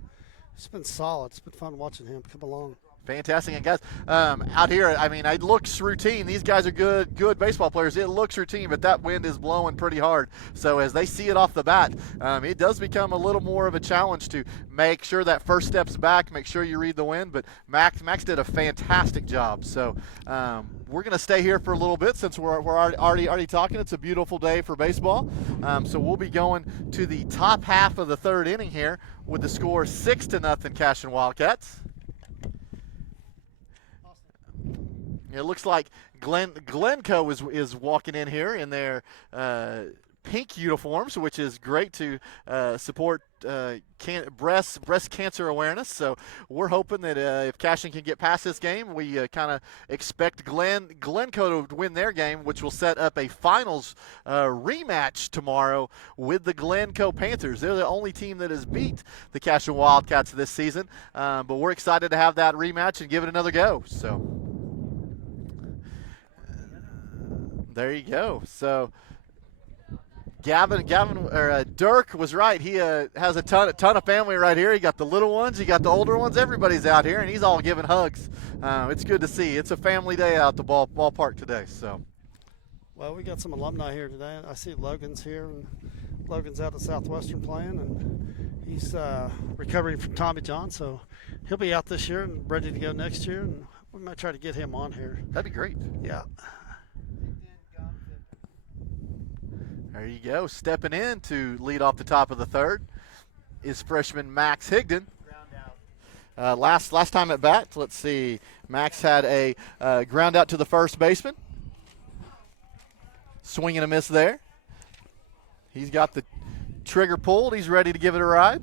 it's been solid. It's been fun watching him come along. Fantastic. And guys, out here, I mean, it looks routine. These guys are good baseball players. It looks routine, but that wind is blowing pretty hard. So as they see it off the bat, it does become a little more of a challenge to make sure that first step's back, make sure you read the wind. But Max did a fantastic job. So we're going to stay here for a little bit since we're already talking. It's a beautiful day for baseball. So we'll be going to the top half of the third inning here with the score 6-0 Cashion Wildcats. It looks like Glencoe is walking in here in their pink uniforms, which is great to support breast cancer awareness. So we're hoping that if Cashion can get past this game, we kind of expect Glencoe to win their game, which will set up a finals rematch tomorrow with the Glencoe Panthers. They're the only team that has beat the Cashion Wildcats this season, but we're excited to have that rematch and give it another go. So there you go. So Dirk was right. He has a ton of family right here. He got the little ones, he got the older ones. Everybody's out here, and he's all giving hugs. It's good to see. It's a family day out the ballpark today. So, well, we got some alumni here today. I see Logan's here, and Logan's out at Southwestern playing, and he's recovering from Tommy John, so he'll be out this year and ready to go next year. And we might try to get him on here. That'd be great. Yeah. There you go. Stepping in to lead off the top of the third is freshman Max Higdon. Last time at bat, let's see. Max had a ground out to the first baseman. Swing and a miss there. He's got the trigger pulled. He's ready to give it a ride.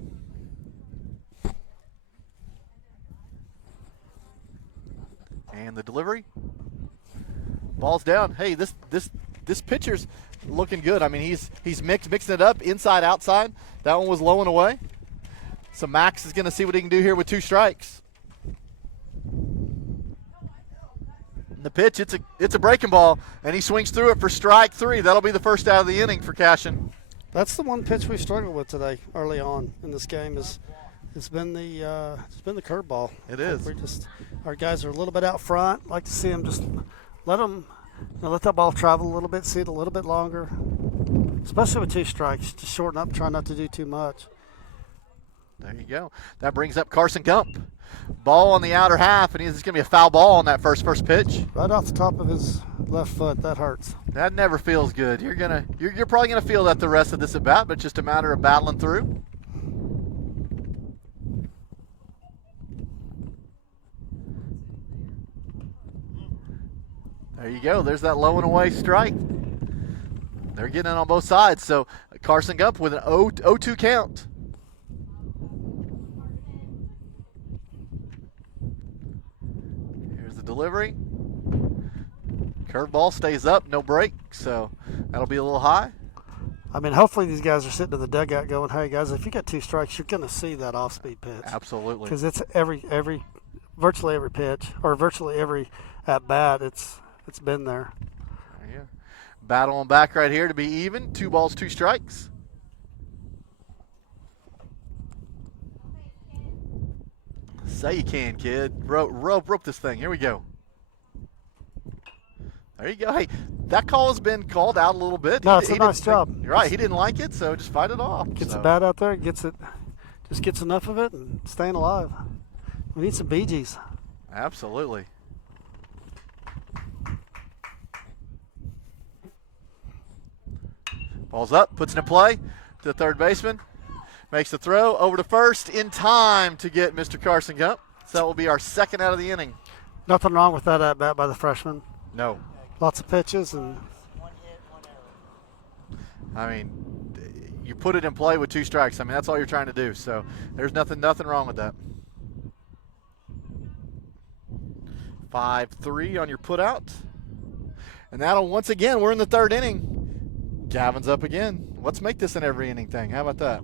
And the delivery. Ball's down. Hey, this pitcher's looking good. I mean, he's mixing it up inside, outside. That one was low and away. So Max is going to see what he can do here with 2 strikes. And the pitch, it's a breaking ball, and he swings through it for strike 3. That'll be the first out of the inning for Cashion. That's the one pitch we struggled with today early on in this game. It's been the curveball. It is. Our guys are a little bit out front. Like to see them just let that ball travel a little bit, see it a little bit longer, especially with 2 strikes. Just shorten up, try not to do too much. There you go. That brings up Carson Gump. Ball on the outer half, and it's going to be a foul ball on that first pitch. Right off the top of his left foot. That hurts. That never feels good. You're probably gonna feel that the rest of this at bat, but it's just a matter of battling through. There you go. There's that low and away strike. They're getting it on both sides. So Carson Gump with an 0-2 count. Here's the delivery. Curveball stays up, no break, so that'll be a little high. I mean, hopefully these guys are sitting in the dugout going, hey, guys, if you got 2 strikes, you're going to see that off-speed pitch. Absolutely. Because it's virtually every pitch, or virtually every at-bat, it's been there. Yeah. Battling back right here to be even. 2 balls, 2 strikes. Say you can, kid. Rope this thing. Here we go. There you go. Hey, that call has been called out a little bit. No, it's a nice job. You're right. He didn't like it, so just fight it off. Gets the bat out there, gets enough of it, and staying alive. We need some Bee Gees. Absolutely. Ball's up, puts it in play to the third baseman. Makes the throw over to first in time to get Mr. Carson Gump. So that will be our second out of the inning. Nothing wrong with that at-bat by the freshman. No. Lots of pitches. And I mean, you put it in play with 2 strikes. I mean, that's all you're trying to do. So there's nothing wrong with that. 5-3 on your putout. And that'll, once again, we're in the 3rd inning. Gavin's up again. Let's make this an every inning thing. How about that?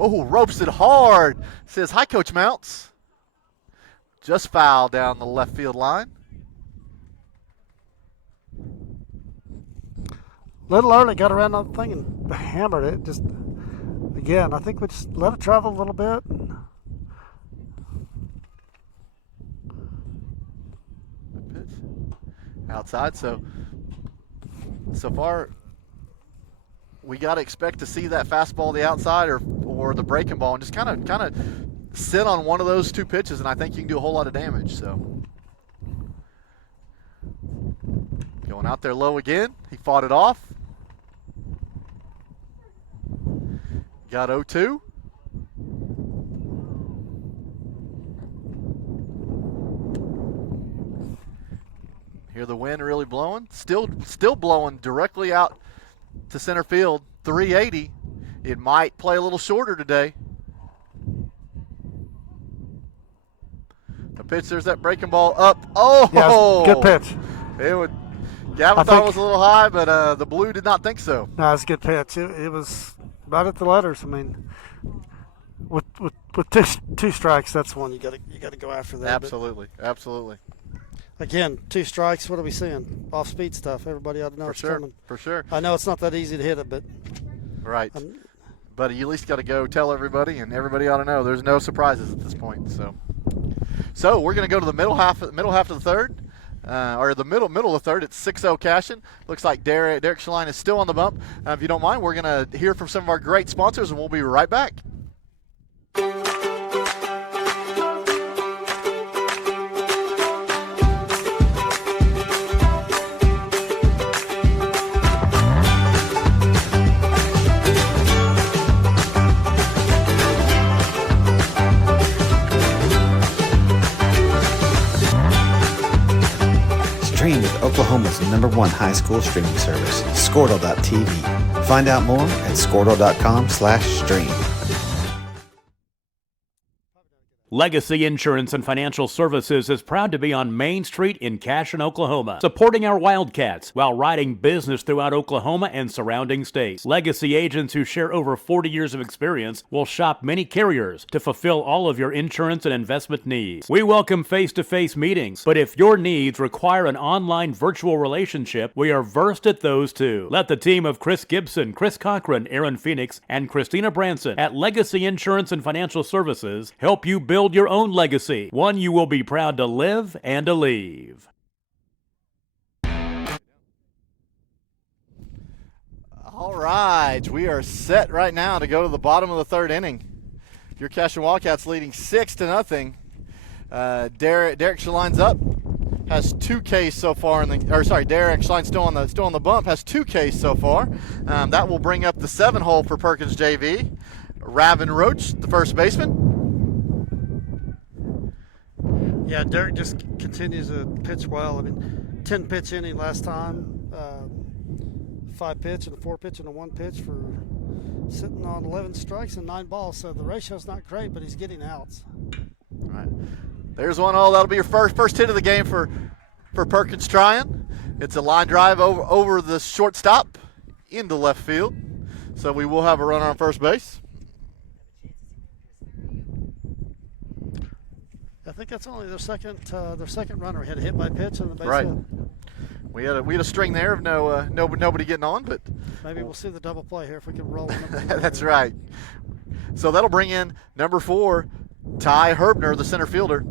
Oh, ropes it hard. Says, hi, Coach Mounts. Just fouled down the left field line. Little early, got around on the thing and hammered it. Just, again, I think we just let it travel a little bit. Pitch. Outside, so far we got to expect to see that fastball to the outside or the breaking ball and just kind of sit on one of those 2 pitches, and I think you can do a whole lot of damage. So going out there low again. He fought it off. Got 0-2. Hear the wind really blowing. Still blowing directly out to center field. 380. It might play a little shorter today. The pitch, there's that breaking ball up. Oh! Yeah, good pitch. Gavin thought it was a little high, but the Blue did not think so. No, it's a good pitch. It was right at the letters. I mean, with 2 strikes, that's one you got to go after that. Absolutely. Again, 2 strikes. What are we seeing? Off-speed stuff. Everybody ought to know it's coming. For sure. I know it's not that easy to hit it, but right. But you at least got to go tell everybody, and everybody ought to know there's no surprises at this point. So we're going to go to the middle half of the 3rd, or the middle of the 3rd. It's 6-0 Cashion. Looks like Derek Schlein is still on the bump. If you don't mind, we're going to hear from some of our great sponsors, and we'll be right back. Stream with Oklahoma's #1 high school streaming service, Squirtle.tv. Find out more at Squirtle.com/stream. Legacy Insurance and Financial Services is proud to be on Main Street in Cashion, Oklahoma, supporting our Wildcats while riding business throughout Oklahoma and surrounding states. Legacy agents who share over 40 years of experience will shop many carriers to fulfill all of your insurance and investment needs. We welcome face-to-face meetings, but if your needs require an online virtual relationship, we are versed at those too. Let the team of Chris Gibson, Chris Cochran, Aaron Phoenix, and Christina Branson at Legacy Insurance and Financial Services help you build Build your own legacy, one you will be proud to live and to leave. All right, we are set right now to go to the bottom of the third inning. Your Cashion Wildcats leading 6-0. Derek Schline's up, has 2 Ks so far Derek Schline's still on the bump, has 2 Ks so far. That will bring up the 7 hole for Perkins JV. Ravin Roach, the first baseman. Yeah, Derek just continues to pitch well. I mean, 10 pitch inning last time, 5 pitch and a 4 pitch and a 1 pitch for sitting on 11 strikes and 9 balls. So the ratio's not great, but he's getting outs. All right. There's 1-0. That'll be your first hit of the game for Perkins Tryon. It's a line drive over the shortstop into left field. So we will have a runner on first base. I think that's only their second runner. He had a hit by pitch and the base right. hit. We had a string there of nobody getting on, but maybe we'll see the double play here if we can roll. That's right. So that'll bring in number 4, Ty Herbner, the center fielder.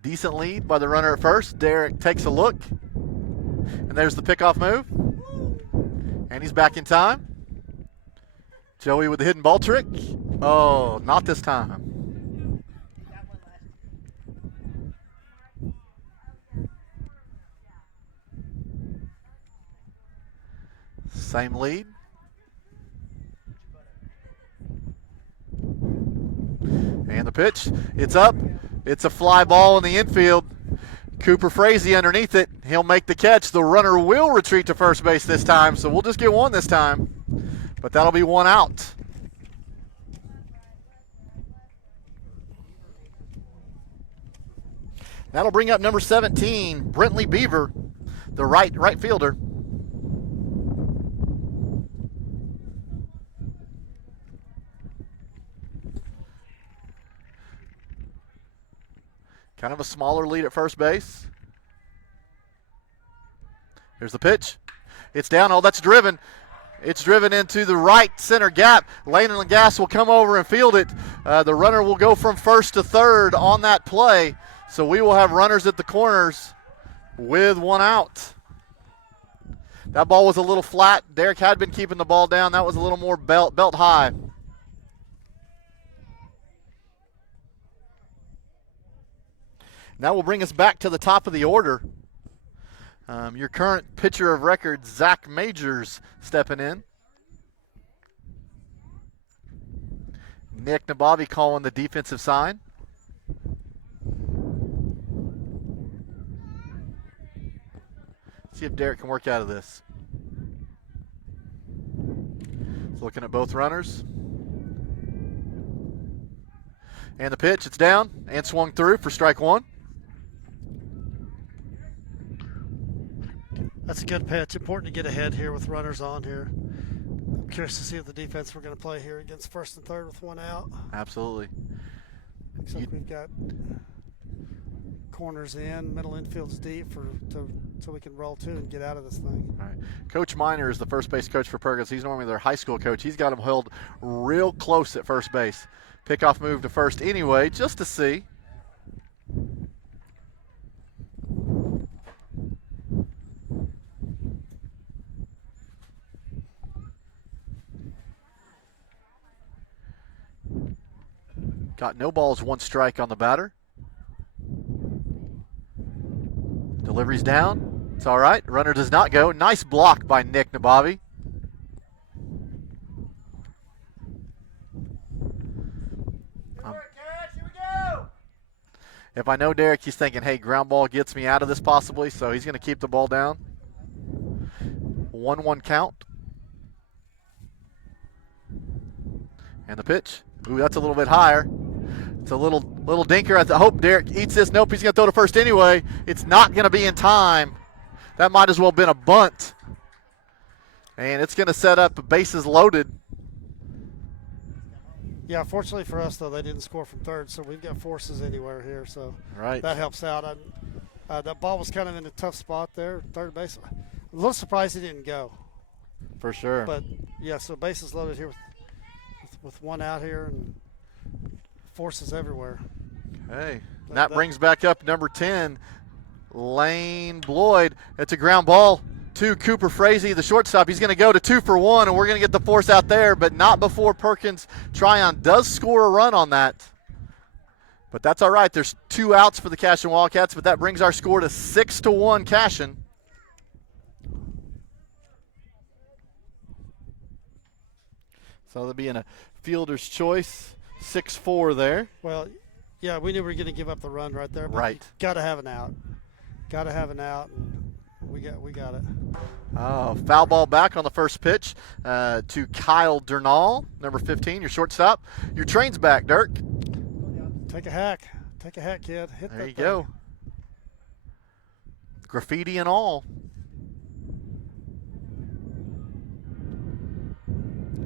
Decent lead by the runner at first. Derek takes a look, and there's the pickoff move, and he's back in time. Joey with the hidden ball trick. Oh, not this time. Same lead. And the pitch, it's up. It's a fly ball in the infield. Cooper Frazee underneath it. He'll make the catch. The runner will retreat to first base this time, so we'll just get 1 this time. But that'll be 1 out. That'll bring up number 17, Brentley Beaver, the right fielder. Kind of a smaller lead at first base. Here's the pitch. It's down. Oh, that's driven. It's driven into the right center gap. Landon Lagasse will come over and field it. The runner will go from first to third on that play. So we will have runners at the corners with 1 out. That ball was a little flat. Derek had been keeping the ball down. That was a little more belt high. That will bring us back to the top of the order. Your current pitcher of record, Zach Majors, stepping in. Nick Nabavi calling the defensive sign. See if Derek can work out of this. He's looking at both runners. And the pitch, it's down and swung through for strike 1. That's a good pitch. Important to get ahead here with runners on here. I'm curious to see if the defense we're going to play here against first and third with 1 out. Absolutely. Looks like we've got corners in, middle infield's deep so we can roll 2 and get out of this thing. All right. Coach Miner is the first base coach for Perkins. He's normally their high school coach. He's got them held real close at first base. Pickoff move to first anyway, just to see. Got no balls, 1 strike on the batter. Delivery's down. It's all right. Runner does not go. Nice block by Nick Nabavi. If I know Derek, he's thinking, hey, ground ball gets me out of this possibly, so he's going to keep the ball down. 1-1 count. And the pitch. Ooh, that's a little bit higher. It's a little dinker. I hope Derek eats this. Nope, he's going to throw to first anyway. It's not going to be in time. That might as well have been a bunt. And it's going to set up bases loaded. Yeah, fortunately for us, though, they didn't score from third, so we've got forces anywhere here, so right. That helps out. That ball was kind of in a tough spot there, third base. A little surprised he didn't go. For sure. But, yeah, so bases loaded here with 1 out here. And forces everywhere. Okay. And that brings back up number 10, Lane Bloyd. It's a ground ball to Cooper Frazee, the shortstop. He's going to go to 2 for 1, and we're going to get the force out there, but not before Perkins. Tryon does score a run on that. But that's all right. There's 2 outs for the Cashion Wildcats, but that brings our score to 6-1 Cashion. So they'll be in a fielder's choice, 6-4 there. Well, yeah, we knew we were going to give up the run right there. But right. Got to have an out. Got to have an out. We got it. Oh, foul ball back on the first pitch to Kyle Durnall, number 15, your shortstop. Your train's back, Dirk. Take a hack. Take a hack, kid. Hit there that you thing. go. Graffiti and all.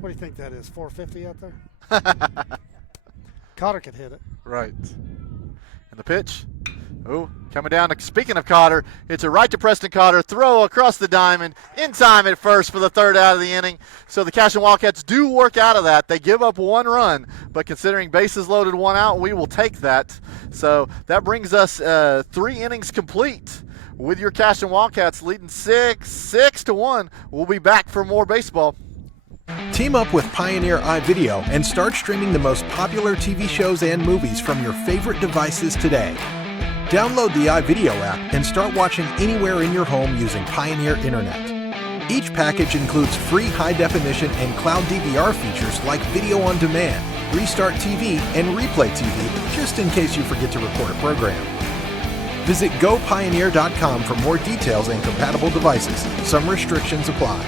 What do you think that is, 450 out there? Cotter could hit it. Right. And the pitch. Oh, coming down. Speaking of Cotter, it's a right to Preston Cotter. Throw across the diamond. In time at first for the 3rd out of the inning. So the Cashion Wildcats do work out of that. They give up 1 run, but considering bases loaded, 1 out, we will take that. So that brings us 3 innings complete with your Cashion Wildcats leading 6-1. We'll be back for more baseball. Team up with Pioneer iVideo and start streaming the most popular TV shows and movies from your favorite devices today. Download the iVideo app and start watching anywhere in your home using Pioneer Internet. Each package includes free high-definition and cloud DVR features like video on demand, Restart TV, and Replay TV, just in case you forget to record a program. Visit gopioneer.com for more details and compatible devices. Some restrictions apply.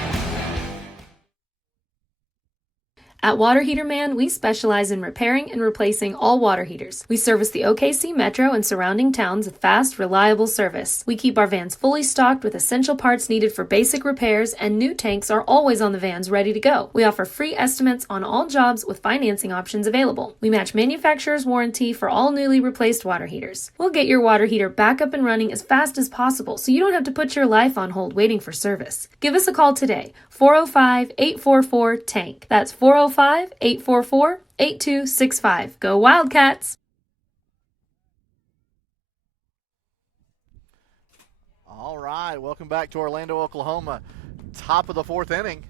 At Water Heater Man, we specialize in repairing and replacing all water heaters. We service the OKC Metro and surrounding towns with fast, reliable service. We keep our vans fully stocked with essential parts needed for basic repairs, and new tanks are always on the vans ready to go. We offer free estimates on all jobs with financing options available. We match manufacturer's warranty for all newly replaced water heaters. We'll get your water heater back up and running as fast as possible so you don't have to put your life on hold waiting for service. Give us a call today, 405-844-TANK. That's 405-844-8265. Go Wildcats! All right, welcome back to Orlando, Oklahoma. Top of the 4th inning.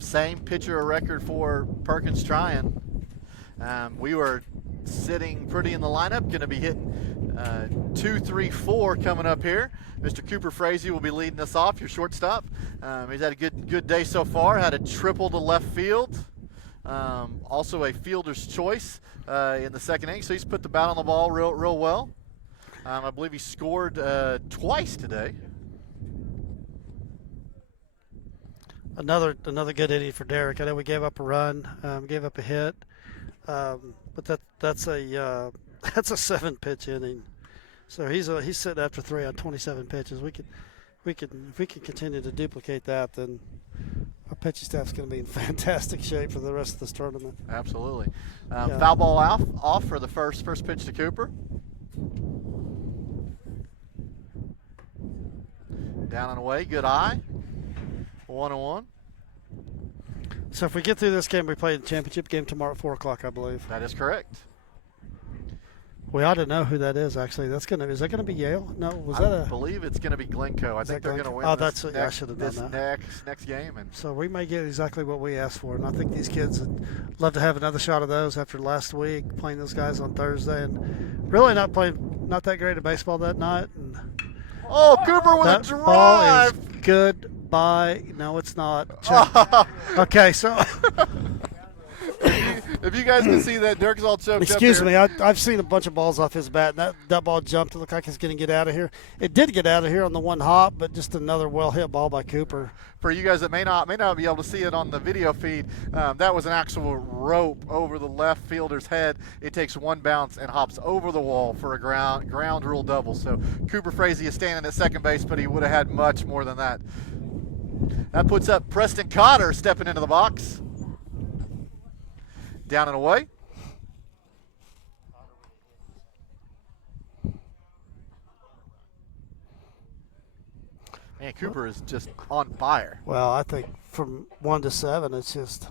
Same pitcher record for Perkins Tryon. We were sitting pretty in the lineup, going to be hitting 2, 3, 4 coming up here. Mr. Cooper Frazee will be leading us off, your shortstop. He's had a good day so far, had a triple to left field. Also a fielder's choice in the 2nd inning, so he's put the bat on the ball real well. I believe he scored twice today. Another good inning for Derek. I know we gave up a run, gave up a hit, but that's a 7-pitch inning. So he's sitting after 3 on 27 pitches. If we can continue to duplicate that, then our pitching staff's going to be in fantastic shape for the rest of this tournament. Absolutely. Foul ball off for the first pitch to Cooper. Down and away, good eye. 1-1. So if we get through this game, we play the championship game tomorrow at 4 o'clock, I believe. That is correct. We ought to know who that is, actually. Is that going to be Yale? No, I believe it's going to be Glencoe. I think they're going to win I should have done that. Next game. And so we may get exactly what we asked for, and I think these kids would love to have another shot of those after last week, playing those guys on Thursday, and really not that great at baseball that night. And Cooper with a drive. That ball is goodbye. No, it's not. Okay, so... If you guys can see that, Dirk's all choked Excuse up me, I've seen a bunch of balls off his bat, and that ball jumped. It looked like it's going to get out of here. It did get out of here on the one hop, but just another well-hit ball by Cooper. For you guys that may not be able to see it on the video feed, that was an actual rope over the left fielder's head. It takes one bounce and hops over the wall for a ground rule double. So Cooper Frazee is standing at second base, but he would have had much more than that. That puts up Preston Cotter stepping into the box. Down and away. Man, Cooper is just on fire. Well, I think from 1 to 7, it's just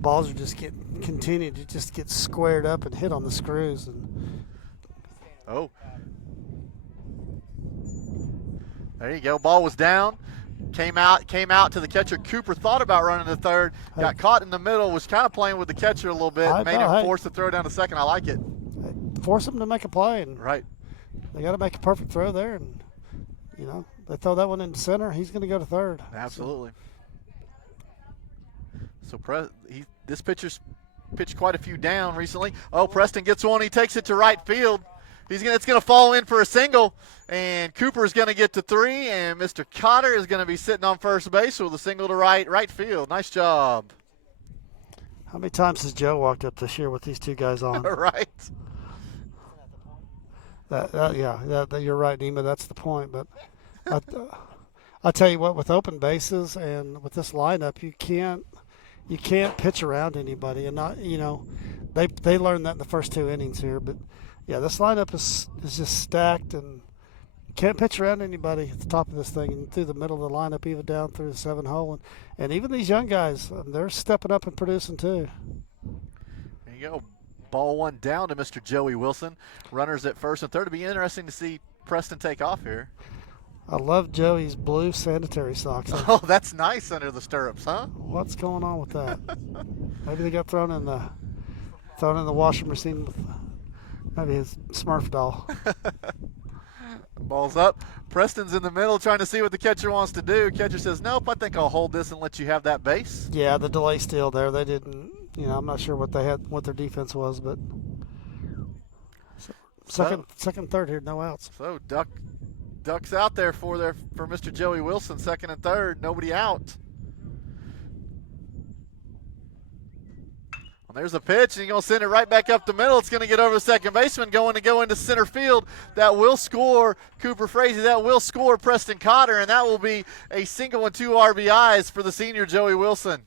balls are just continue to just get squared up and hit on the screws. And oh, there you go. Ball was down. Came out to the catcher. Cooper thought about running to third. Got caught in the middle. Was kind of playing with the catcher a little bit. Made him force the throw down to second. I like it. Force him to make a play. And right. They got to make a perfect throw there. And, they throw that one into center. He's going to go to third. Absolutely. So this pitcher's pitched quite a few down recently. Oh, Preston gets one. He takes it to right field. It's going to fall in for a single, and Cooper is going to get to 3, and Mr. Cotter is going to be sitting on first base with a single to right field. Nice job. How many times has Joe walked up this year with these two guys on? Right. You're right, Nima. That's the point. But I tell you what, with open bases and with this lineup, you can't pitch around anybody, and not they learned that in the first 2 innings here, but. Yeah, this lineup is just stacked, and you can't pitch around anybody at the top of this thing and through the middle of the lineup, even down through the 7-hole. And even these young guys, they're stepping up and producing too. There you go. Ball one down to Mr. Joey Wilson. Runners at first and third. It'll be interesting to see Preston take off here. I love Joey's blue sanitary socks. Oh, that's nice under the stirrups, huh? What's going on with that? Maybe they got thrown in the washing machine with maybe his Smurf doll. Ball's up. Preston's in the middle trying to see what the catcher wants to do. Catcher says, nope, I think I'll hold this and let you have that base. Yeah, the delay's still there. They didn't, I'm not sure what their defense was, but second, third here, no outs. So Ducks out there for Mr. Joey Wilson, second and third, nobody out. Well, there's a pitch, and he's going to send it right back up the middle. It's going to get over the second baseman, going to go into center field. That will score Cooper Frazee. That will score Preston Cotter, and that will be a single and 2 RBIs for the senior Joey Wilson.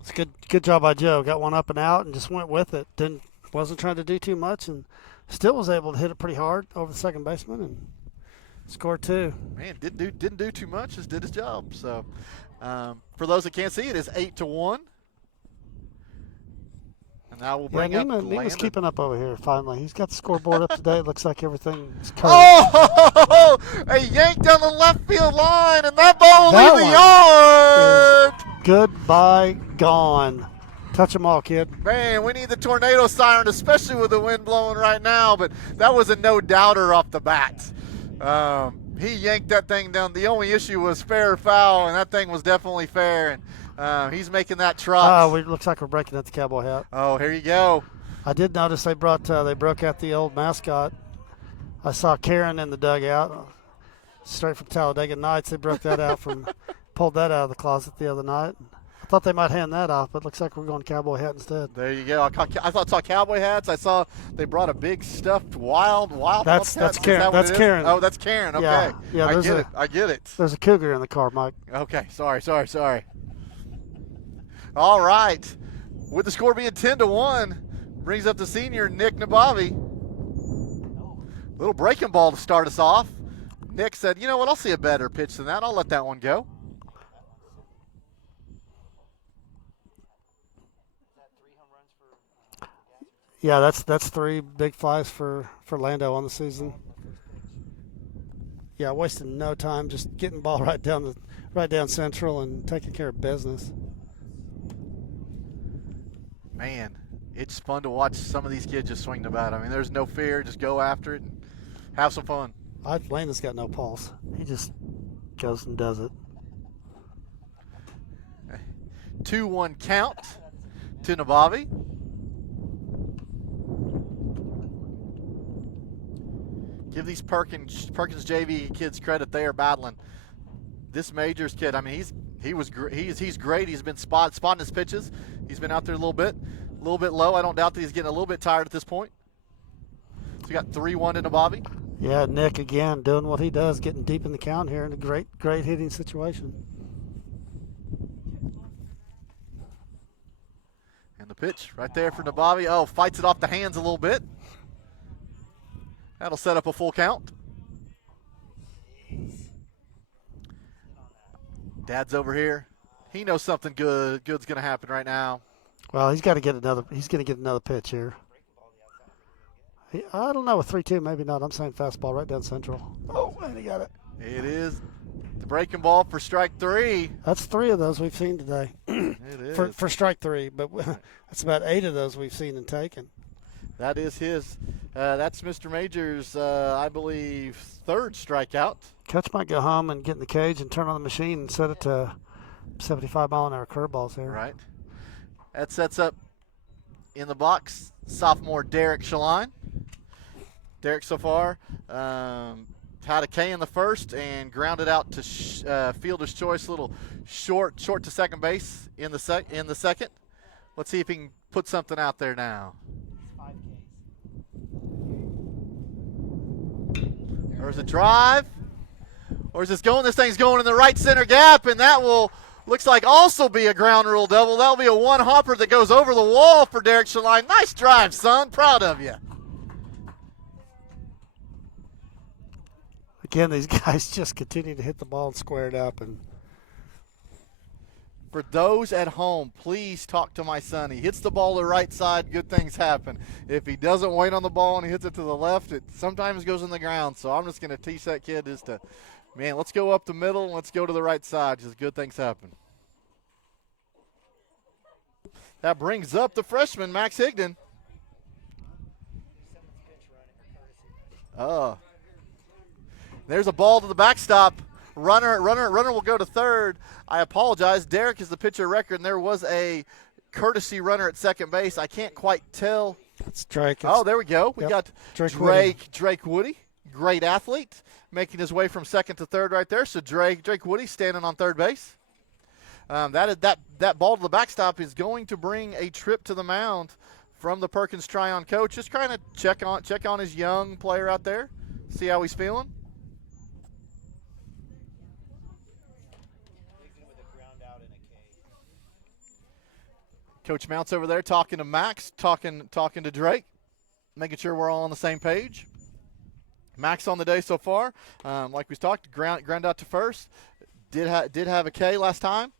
It's good job by Joe. Got one up and out and just went with it. Wasn't trying to do too much, and still was able to hit it pretty hard over the second baseman and score 2. Man, didn't do too much, just did his job. So for those that can't see, it is 8-1. And now we'll bring up Nima's keeping up over here finally. He's got the scoreboard up to date. Looks like everything's covered. Oh, a yank down the left field line, and that ball will leave the yard. Goodbye, gone. Touch them all, kid. Man, we need the tornado siren, especially with the wind blowing right now, but that was a no-doubter off the bat. He yanked that thing down. The only issue was fair or foul, and that thing was definitely fair, and he's making that trot. Oh, it looks like we're breaking out the cowboy hat. Oh, here you go. I did notice they broke out the old mascot. I saw Karen in the dugout, straight from Talladega Nights. They broke that out pulled that out of the closet the other night. I thought they might hand that off, but it looks like we're going cowboy hat instead. There you go. I saw cowboy hats. I saw they brought a big stuffed wild That's Karen. That's Karen. Oh, that's Karen. Okay. Yeah. I get it. There's a cougar in the car, Mike. Okay. Sorry. All right. With the score being 10-1, brings up the senior Nick Nabavi. Little breaking ball to start us off. Nick said, "You know what? I'll see a better pitch than that. I'll let that one go." Yeah, that's 3 big flies for Lando on the season. Yeah, wasting no time, just getting ball right down central and taking care of business. Man, it's fun to watch some of these kids just swing the bat. I mean, there's no fear. Just go after it and have some fun. Landon's got no pulse. He just goes and does it. 2-1 count to Nabavi. Give these Perkins JV kids credit. They are battling. This Majors kid, I mean, he's great. He's been spotting his pitches. He's been out there a little bit low. I don't doubt that he's getting a little bit tired at this point. So we got 3-1 to Nabavi. Yeah, Nick again doing what he does, getting deep in the count here in a great hitting situation. And the pitch right there for Nabavi. Oh, fights it off the hands a little bit. That'll set up a full count. Dad's over here. He knows something good's going to happen right now. Well, he's got to get another. He's going to get another pitch here. I don't know, with 3-2, maybe not. I'm saying fastball right down central. Oh, and he got it. It is the breaking ball for strike 3. That's 3 of those we've seen today. It is. For strike 3, but that's about 8 of those we've seen and taken. That is his. That's Mr. Major's, I believe, 3rd strikeout. Coach might go home and get in the cage and turn on the machine and set it to 75-mile-an-hour curveballs there. Right. That sets up in the box sophomore Derek Shaline. Derek so far had a K in the first and grounded out to fielder's choice, little short to second base in the second. Let's see if he can put something out there now. There's a drive. Or is this going? This thing's going in the right center gap, and that will looks like also be a ground rule double. That'll be a one hopper that goes over the wall for Derek Shaline. Nice drive, son. Proud of you. Again, these guys just continue to hit the ball and square it up. And for those at home, please talk to my son. He hits the ball the right side, good things happen. If he doesn't wait on the ball and he hits it to the left, it sometimes goes in the ground. So I'm just going to teach that kid just to, man, let's go up the middle and let's go to the right side. Just good things happen. That brings up the freshman, Max Higdon. There's a ball to the backstop. Runner will go to third. I apologize. Derek is the pitcher record, and there was a courtesy runner at second base. I can't quite tell. It's Drake. There we go. We got Drake Woody, great athlete, making his way from second to third right there. So Drake Woody standing on third base. That ball to the backstop is going to bring a trip to the mound from the Perkins Tryon coach. Just trying to check on his young player out there, see how he's feeling. Coach Mounts over there talking to Max, talking to Drake, making sure we're all on the same page. Max on the day so far, like we talked, ground out to first. Did have a K last time,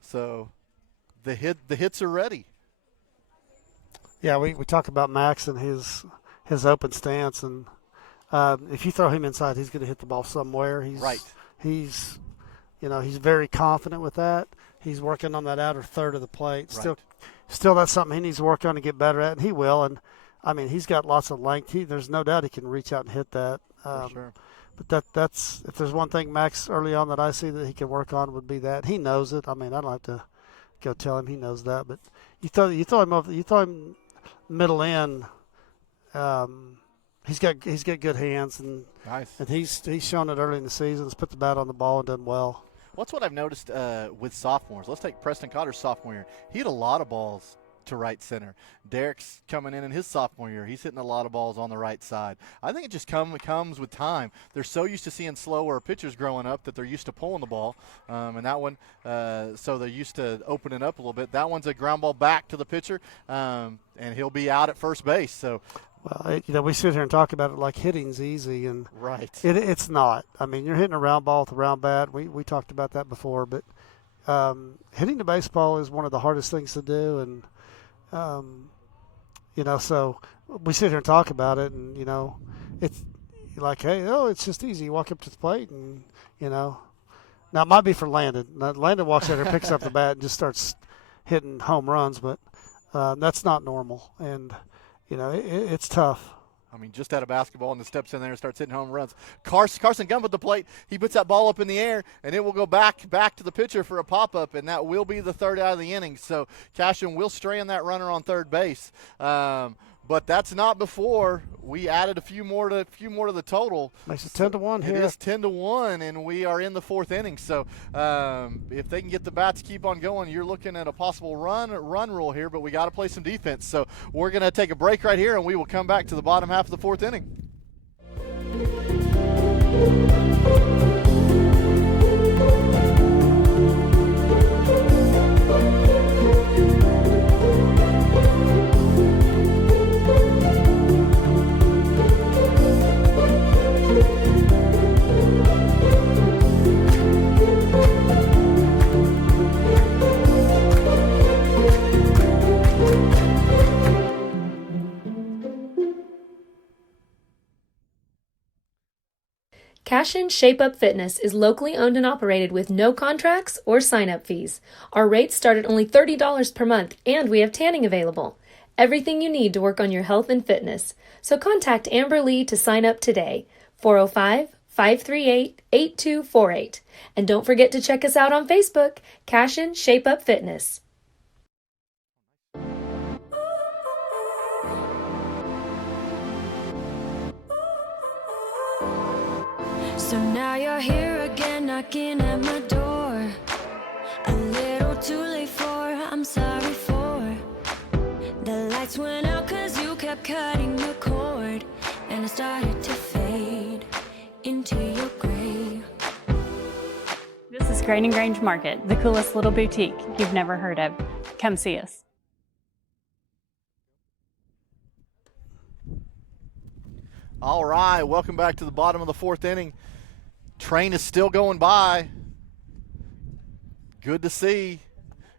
so the hits are ready. Yeah, we talk about Max and his open stance, and if you throw him inside, he's going to hit the ball somewhere. He's very confident with that. He's working on that outer third of the plate. Still, that's something he needs to work on to get better at, and he will. And I mean, he's got lots of length. There's no doubt he can reach out and hit that. For sure. But that's if there's one thing Max early on that I see that he can work on would be that. He knows it. I mean, I don't have to go tell him he knows that. But you throw him middle in. He's got good hands, and nice. And he's shown it early in the season. He's put the bat on the ball and done well. What's what I've noticed with sophomores? Let's take Preston Cotter's sophomore year. He hit a lot of balls to right center. Derek's coming in his sophomore year. He's hitting a lot of balls on the right side. I think it just comes with time. They're so used to seeing slower pitchers growing up that they're used to pulling the ball. And that one, so they're used to opening up a little bit. That one's a ground ball back to the pitcher, and he'll be out at first base. So. Well, we sit here and talk about it like hitting's easy, and right. It's not. I mean, you're hitting a round ball with a round bat. We talked about that before, but hitting the baseball is one of the hardest things to do, and so we sit here and talk about it, and it's like, hey, it's just easy. You walk up to the plate, and now it might be for Landon. Now, Landon walks out there, picks up the bat, and just starts hitting home runs, but that's not normal, and. It's tough. I mean, just out of basketball and the steps in there and starts hitting home runs. Carson Gump at the plate. He puts that ball up in the air, and it will go back to the pitcher for a pop-up, and that will be the third out of the inning. So Cashion will strand that runner on third base. But that's not before we added a few more to the total. Makes it 10-1 here. It is 10-1, and we are in the fourth inning. So if they can get the bats keep on going, you're looking at a possible run rule here. But we got to play some defense. So we're going to take a break right here, and we will come back to the bottom half of the fourth inning. Cashion Shape Up Fitness is locally owned and operated with no contracts or sign-up fees. Our rates start at only $30 per month, and we have tanning available. Everything you need to work on your health and fitness. So contact Amber Lee to sign up today. 405-538-8248. And don't forget to check us out on Facebook, Cashion Shape Up Fitness. So now you're here again, knocking at my door. A little too late for, I'm sorry for. The lights went out 'cause you kept cutting the cord, and I started to fade into your gray. This is Grain and Grange Market, the coolest little boutique you've never heard of. Come see us. All right, welcome back to the bottom of the fourth inning. Train is still going by. Good to see.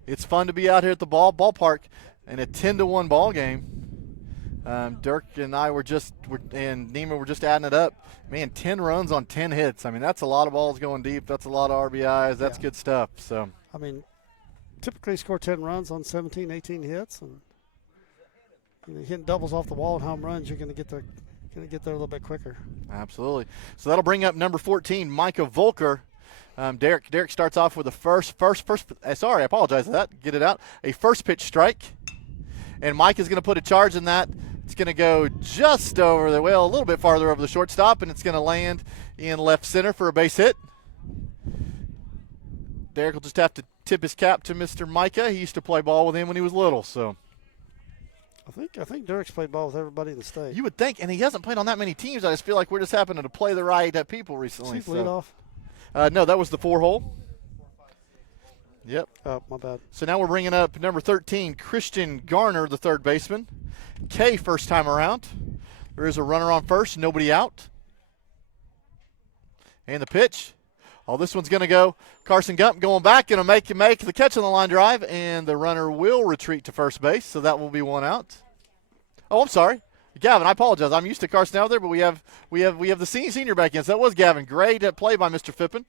It's fun to be out here at the ballpark in a 10-1 ball game. Dirk and I and Neiman were just adding it up. Man, 10 runs on 10 hits. I mean, that's a lot of balls going deep. That's a lot of RBIs. That's good stuff. So, I mean, typically score 10 runs on 17, 18 hits, and hitting doubles off the wall and home runs, you're going to get there. Going to get there a little bit quicker. Absolutely. So that'll bring up number 14, Micah Volker. Derek starts off with a first. Sorry, I apologize for that. Get it out. A first pitch strike, and Mike is going to put a charge in that. It's going to go just over a little bit farther over the shortstop, and it's going to land in left center for a base hit. Derek will just have to tip his cap to Mr. Micah. He used to play ball with him when he was little, so. I think Derek's played ball with everybody in the state. You would think, and he hasn't played on that many teams. I just feel like we're just happening to play the right people recently. Is he lead off? No, that was the 4-hole. Yep. Oh, my bad. So now we're bringing up number 13, Christian Garner, the third baseman. K first time around. There is a runner on first, nobody out. And the pitch. Oh, this one's going to go. Carson Gump going back, going to make the catch on the line drive, and the runner will retreat to first base, so that will be one out. Oh, I'm sorry. Gavin, I apologize. I'm used to Carson out there, but we have the senior back in. So that was Gavin. Great play by Mr. Fippen.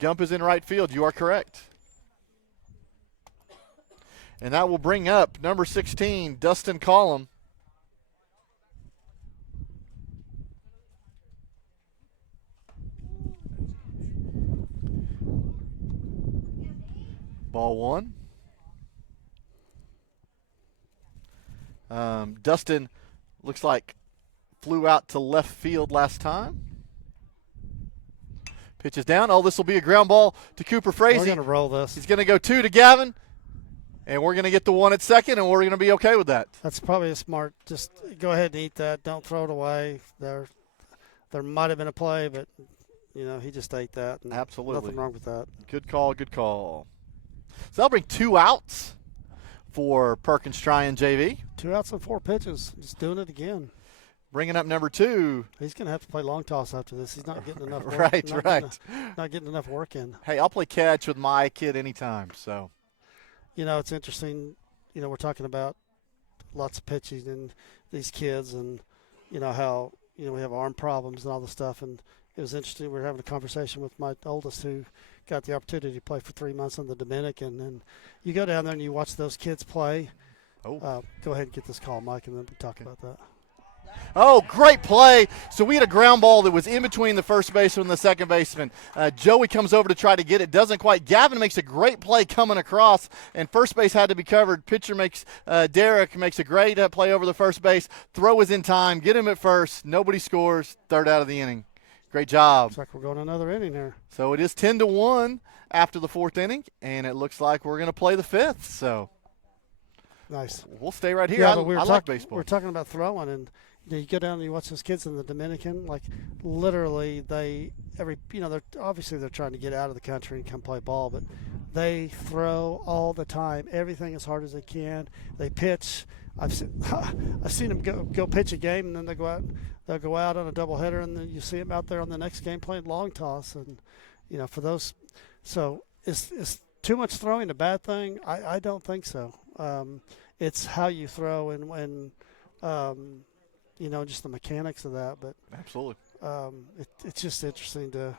Gump is in right field. You are correct. And that will bring up number 16, Dustin Collum. Ball one. Dustin looks like flew out to left field last time. Pitches down. Oh, this will be a ground ball to Cooper Frazee. We're going to roll this. He's going to go 2 to Gavin, and we're going to get the 1 at second, and we're going to be okay with that. That's probably a smart. Just go ahead and eat that. Don't throw it away. There might have been a play, but he just ate that. And absolutely. Nothing wrong with that. Good call. Good call. So that'll bring 2 outs for Perkins Tryon JV. 2 outs and 4 pitches. Just doing it again. Bringing up number 2. He's going to have to play long toss after this. He's not getting enough work. Right. Not getting enough work in. Hey, I'll play catch with my kid anytime. So, it's interesting. We're talking about lots of pitching and these kids and, how, we have arm problems and all this stuff. And it was interesting. We were having a conversation with my oldest who got the opportunity to play for 3 months in the Dominican. And you go down there and you watch those kids play. Go ahead and get this call, Mike, and then we talk about that. Oh, great play. So we had a ground ball that was in between the first baseman and the second baseman. Joey comes over to try to get it. Doesn't quite. Gavin makes a great play coming across, and first base had to be covered. Pitcher Derek makes a great play over the first base. Throw is in time. Get him at first. Nobody scores. Third out of the inning. Great job. Looks like we're going another inning here. So it is 10-1 after the 4th inning, and it looks like we're going to play the 5th. So nice. We'll stay right here. Yeah, I like baseball. We're talking about throwing, and you go down and you watch those kids in the Dominican. Like literally, they're trying to get out of the country and come play ball, but they throw all the time, everything as hard as they can. They pitch. I've seen them go pitch a game, and then they'll go out on a doubleheader, and then you see them out there on the next game playing long toss, and for those. So is too much throwing a bad thing? I don't think so. It's how you throw and just the mechanics of that. But absolutely, It's just interesting to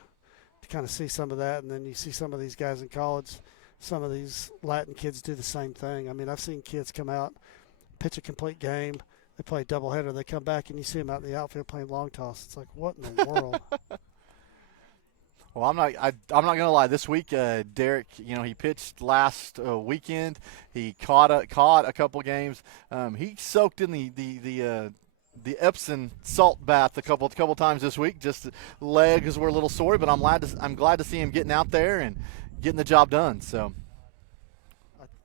kind of see some of that, and then you see some of these guys in college. Some of these Latin kids do the same thing. I mean, I've seen kids come out, pitch a complete game. They play a doubleheader. They come back, and you see them out in the outfield playing long toss. It's like, what in the world? Well, I'm not going to lie. This week, Derek, he pitched last weekend. He caught a couple games. He soaked in the Epsom salt bath a couple times this week. Just legs were a little sore, but I'm glad to see him getting out there and getting the job done. So,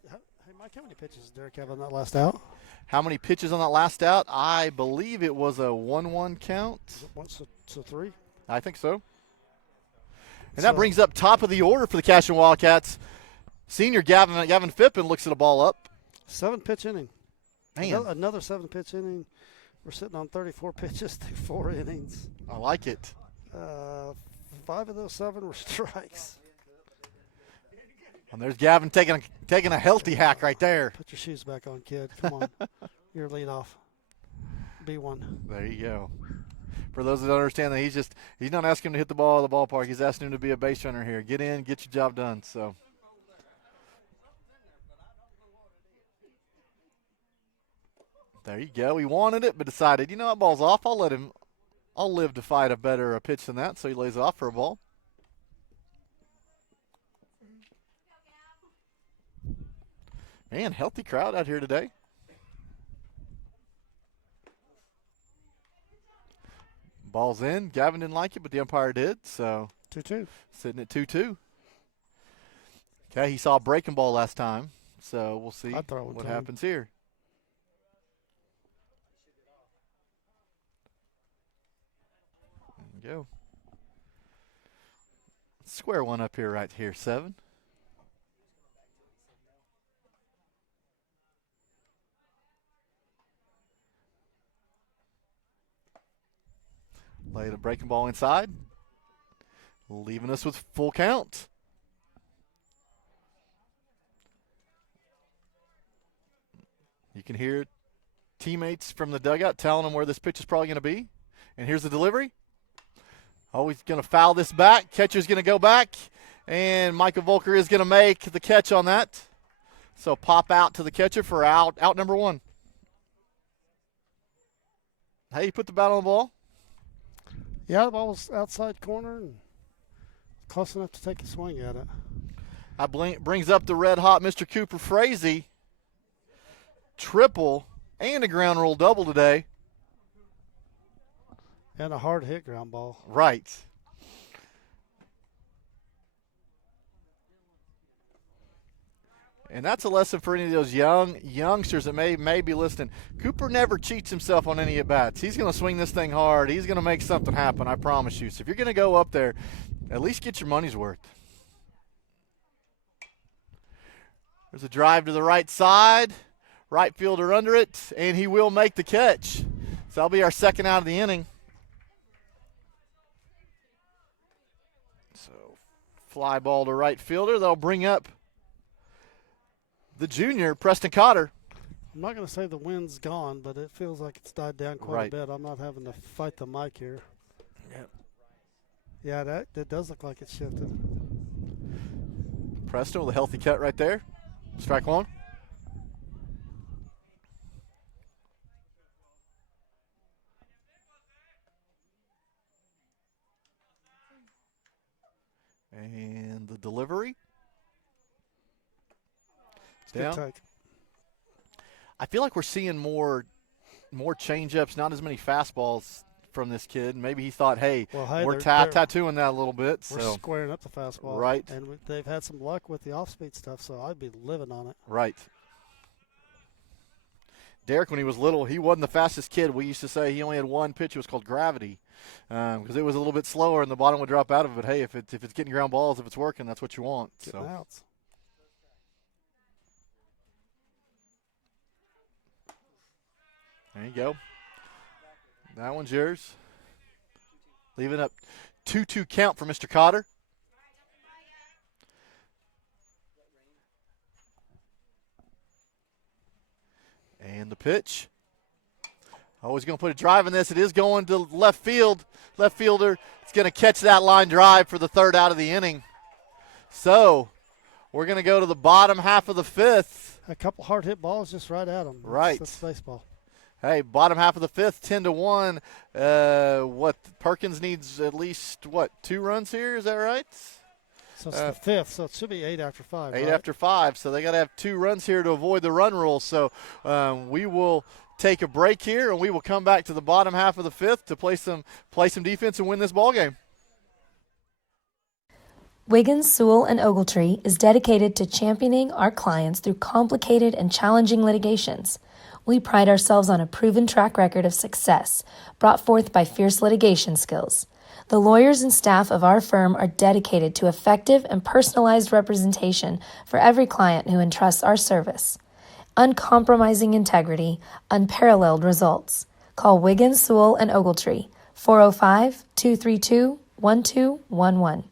hey Mike, how many pitches did Derek have on that last out? How many pitches on that last out? I believe it was a 1-1 count. So 3? I think so. And that brings up top of the order for the Cashion Wildcats. Senior Gavin Phippen looks at a ball up. 7-pitch inning. Man. Another 7-pitch inning. We're sitting on 34 pitches through 4 innings. I like it. 5 of those 7 were strikes. And there's Gavin taking a healthy hack right there. Put your shoes back on, kid. Come on. You're lead off. Be one. There you go. For those that don't understand that, he's not asking him to hit the ball at the ballpark. He's asking him to be a base runner here. Get in, get your job done. So. There you go. He wanted it, but decided, that ball's off. I'll live to fight a better pitch than that. So he lays it off for a ball. Man, healthy crowd out here today. Ball's in. Gavin didn't like it, but the umpire did. So 2-2. Sitting at 2-2. Okay, he saw a breaking ball last time. So we'll see what happens here. There you go. Square one up here, right here, 7. Lay the breaking ball inside, leaving us with full count. You can hear teammates from the dugout telling them where this pitch is probably going to be. And here's the delivery. Oh, he's going to foul this back. Catcher's going to go back, and Michael Volker is going to make the catch on that. So pop out to the catcher for out number 1. Hey, you put the bat on the ball. Yeah, the ball was outside corner and close enough to take a swing at it. That brings up the red-hot Mr. Cooper Frazee. Triple and a ground rule double today. And a hard-hit ground ball. Right. And that's a lesson for any of those youngsters that may be listening. Cooper never cheats himself on any at-bats. He's going to swing this thing hard. He's going to make something happen, I promise you. So if you're going to go up there, at least get your money's worth. There's a drive to the right side. Right fielder under it, and he will make the catch. So that'll be our second out of the inning. So fly ball to right fielder. They'll bring up the junior, Preston Cotter. I'm not going to say the wind's gone, but it feels like it's died down quite a bit. I'm not having to fight the mic here. Yep. Yeah, that does look like it's shifted. Preston with a healthy cut right there. Strike 1. And the delivery. Good take. I feel like we're seeing more change-ups, not as many fastballs from this kid. Maybe he thought, hey we're tattooing that a little bit. We're squaring up the fastball. Right. And they've had some luck with the off-speed stuff, so I'd be living on it. Right. Derek, when he was little, he wasn't the fastest kid. We used to say he only had one pitch. It was called gravity because it was a little bit slower and the bottom would drop out of it. But, hey, if it's getting ground balls, if it's working, that's what you want. Getting outs. There you go. That one's yours. Leaving up 2-2 count for Mr. Cotter. And the pitch. Oh, he's going to put a drive in this. It is going to left field. Left fielder is going to catch that line drive for the third out of the inning. So we're going to go to the bottom half of the fifth. A couple hard hit balls just right at him. Right. That's baseball. Hey, bottom half of the fifth, 10-1. Perkins needs at least, 2 runs here? Is that right? So it's the fifth, so it should be 8 after 5. 8 after 5, so they got to have 2 runs here to avoid the run rule. So we will take a break here, and we will come back to the bottom half of the fifth to play some defense and win this ball game. Wiggins, Sewell, and Ogletree is dedicated to championing our clients through complicated and challenging litigations. We pride ourselves on a proven track record of success, brought forth by fierce litigation skills. The lawyers and staff of our firm are dedicated to effective and personalized representation for every client who entrusts our service. Uncompromising integrity, unparalleled results. Call Wiggins, Sewell, and Ogletree, 405-232-1211.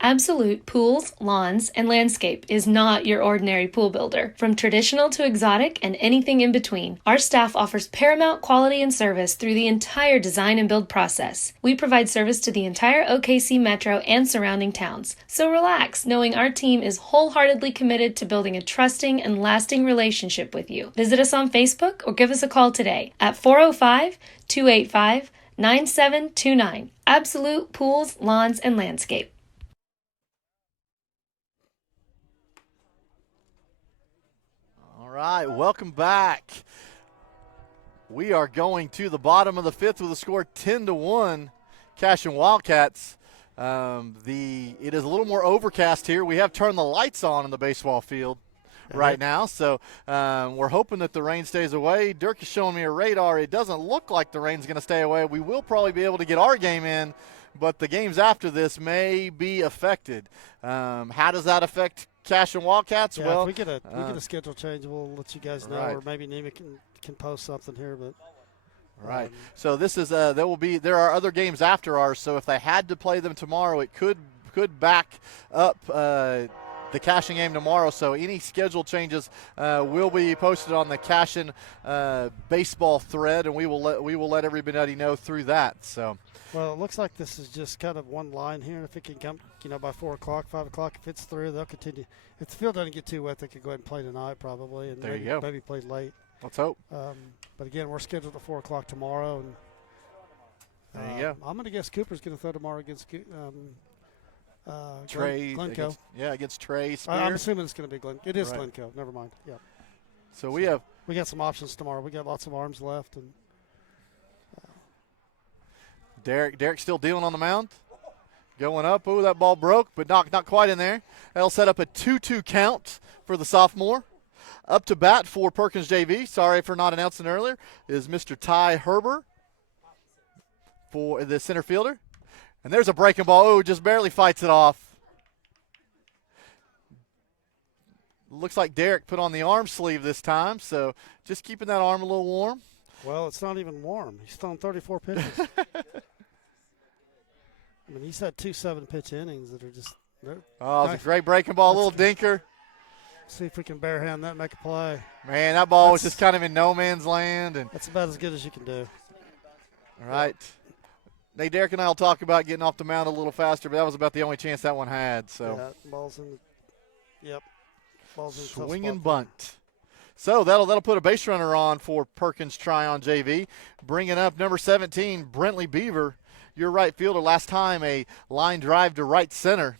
Absolute Pools, Lawns, and Landscape is not your ordinary pool builder. From traditional to exotic and anything in between, our staff offers paramount quality and service through the entire design and build process. We provide service to the entire OKC metro and surrounding towns. So relax, knowing our team is wholeheartedly committed to building a trusting and lasting relationship with you. Visit us on Facebook or give us a call today at 405-285-9729. Absolute Pools, Lawns, and Landscape. All right, welcome back. We are going to the bottom of the fifth with a score 10-1. Cashion Wildcats. It is a little more overcast here. We have turned the lights on in the baseball field right now, so we're hoping that the rain stays away. Dirk is showing me a radar. It doesn't look like the rain's going to stay away. We will probably be able to get our game in, but the games after this may be affected. How does that affect Cashion Wildcats? Yeah, well, if we get a schedule change, we'll let you guys know, right. or maybe Nima can post something here. But right. So this is there are other games after ours. So if they had to play them tomorrow, it could back up the Cashion game tomorrow. So any schedule changes will be posted on the Cashion baseball thread, and we will let everybody know through that. So. Well, it looks like this is just kind of one line here. If it can come, by 4 o'clock, 5 o'clock, if it's through, they'll continue. If the field doesn't get too wet, they could go ahead and play tonight probably, and there you go. Maybe play late. Let's hope. But again, we're scheduled at 4 o'clock tomorrow, and there you go. I'm going to guess Cooper's going to throw tomorrow against Trey. Glencoe. Against Trey Spear. I'm assuming it's going to be Glencoe. It is right. Glencoe. Never mind. Yeah. So we got some options tomorrow. We got lots of arms left, and Derek still dealing on the mound. Going up. Ooh, that ball broke, but not quite in there. That'll set up a 2-2 count for the sophomore. Up to bat for Perkins JV. Sorry for not announcing earlier. Is Mr. Ty Herber for the center fielder. And there's a breaking ball. Oh, just barely fights it off. Looks like Derek put on the arm sleeve this time, so just keeping that arm a little warm. Well, it's not even warm. He's thrown 34 pitches. I mean, he's had 2 7-pitch innings that are just. Oh, it's a great breaking ball, a little dinker. See if we can barehand that and make a play. Man, that ball was just kind of in no man's land. And that's about as good as you can do. All right. Hey, Derek and I will talk about getting off the mound a little faster, but that was about the only chance that one had. So. Yeah, ball's in. Yep. Ball's in. Swing and bunt. So that'll put a base runner on for Perkins Tryon JV. Bringing up number 17, Brentley Beaver, your right fielder. Last time a line drive to right center.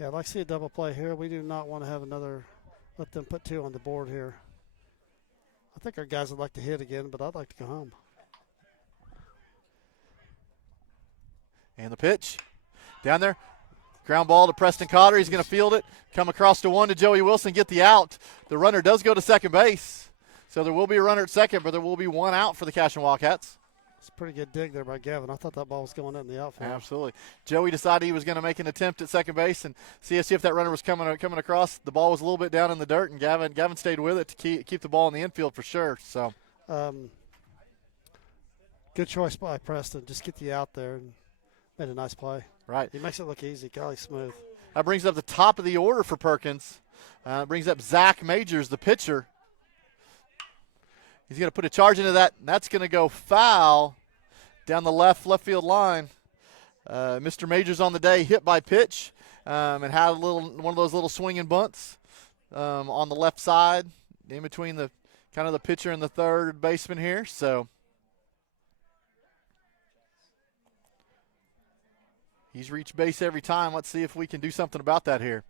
Yeah, I'd like to see a double play here. We do not want to have let them put 2 on the board here. I think our guys would like to hit again, but I'd like to go home. And the pitch. Down there. Ground ball to Preston Cotter. He's going to field it. Come across to 1 to Joey Wilson. Get the out. The runner does go to second base. So there will be a runner at second, but there will be 1 out for the Cashion Wildcats. It's a pretty good dig there by Gavin. I thought that ball was going in the outfield. Absolutely. Joey decided he was going to make an attempt at second base and see if that runner was coming across. The ball was a little bit down in the dirt, and Gavin stayed with it to keep the ball in the infield for sure. So, good choice by Preston. Just get the out there and made a nice play. Right. He makes it look easy. Golly, smooth. That brings up the top of the order for Perkins. Brings up Zach Majors, the pitcher. He's going to put a charge into that, and that's going to go foul down the left field line. Mr. Majors on the day hit by pitch and had one of those little swinging bunts on the left side in between the kind of the pitcher and the third baseman here. So he's reached base every time. Let's see if we can do something about that here.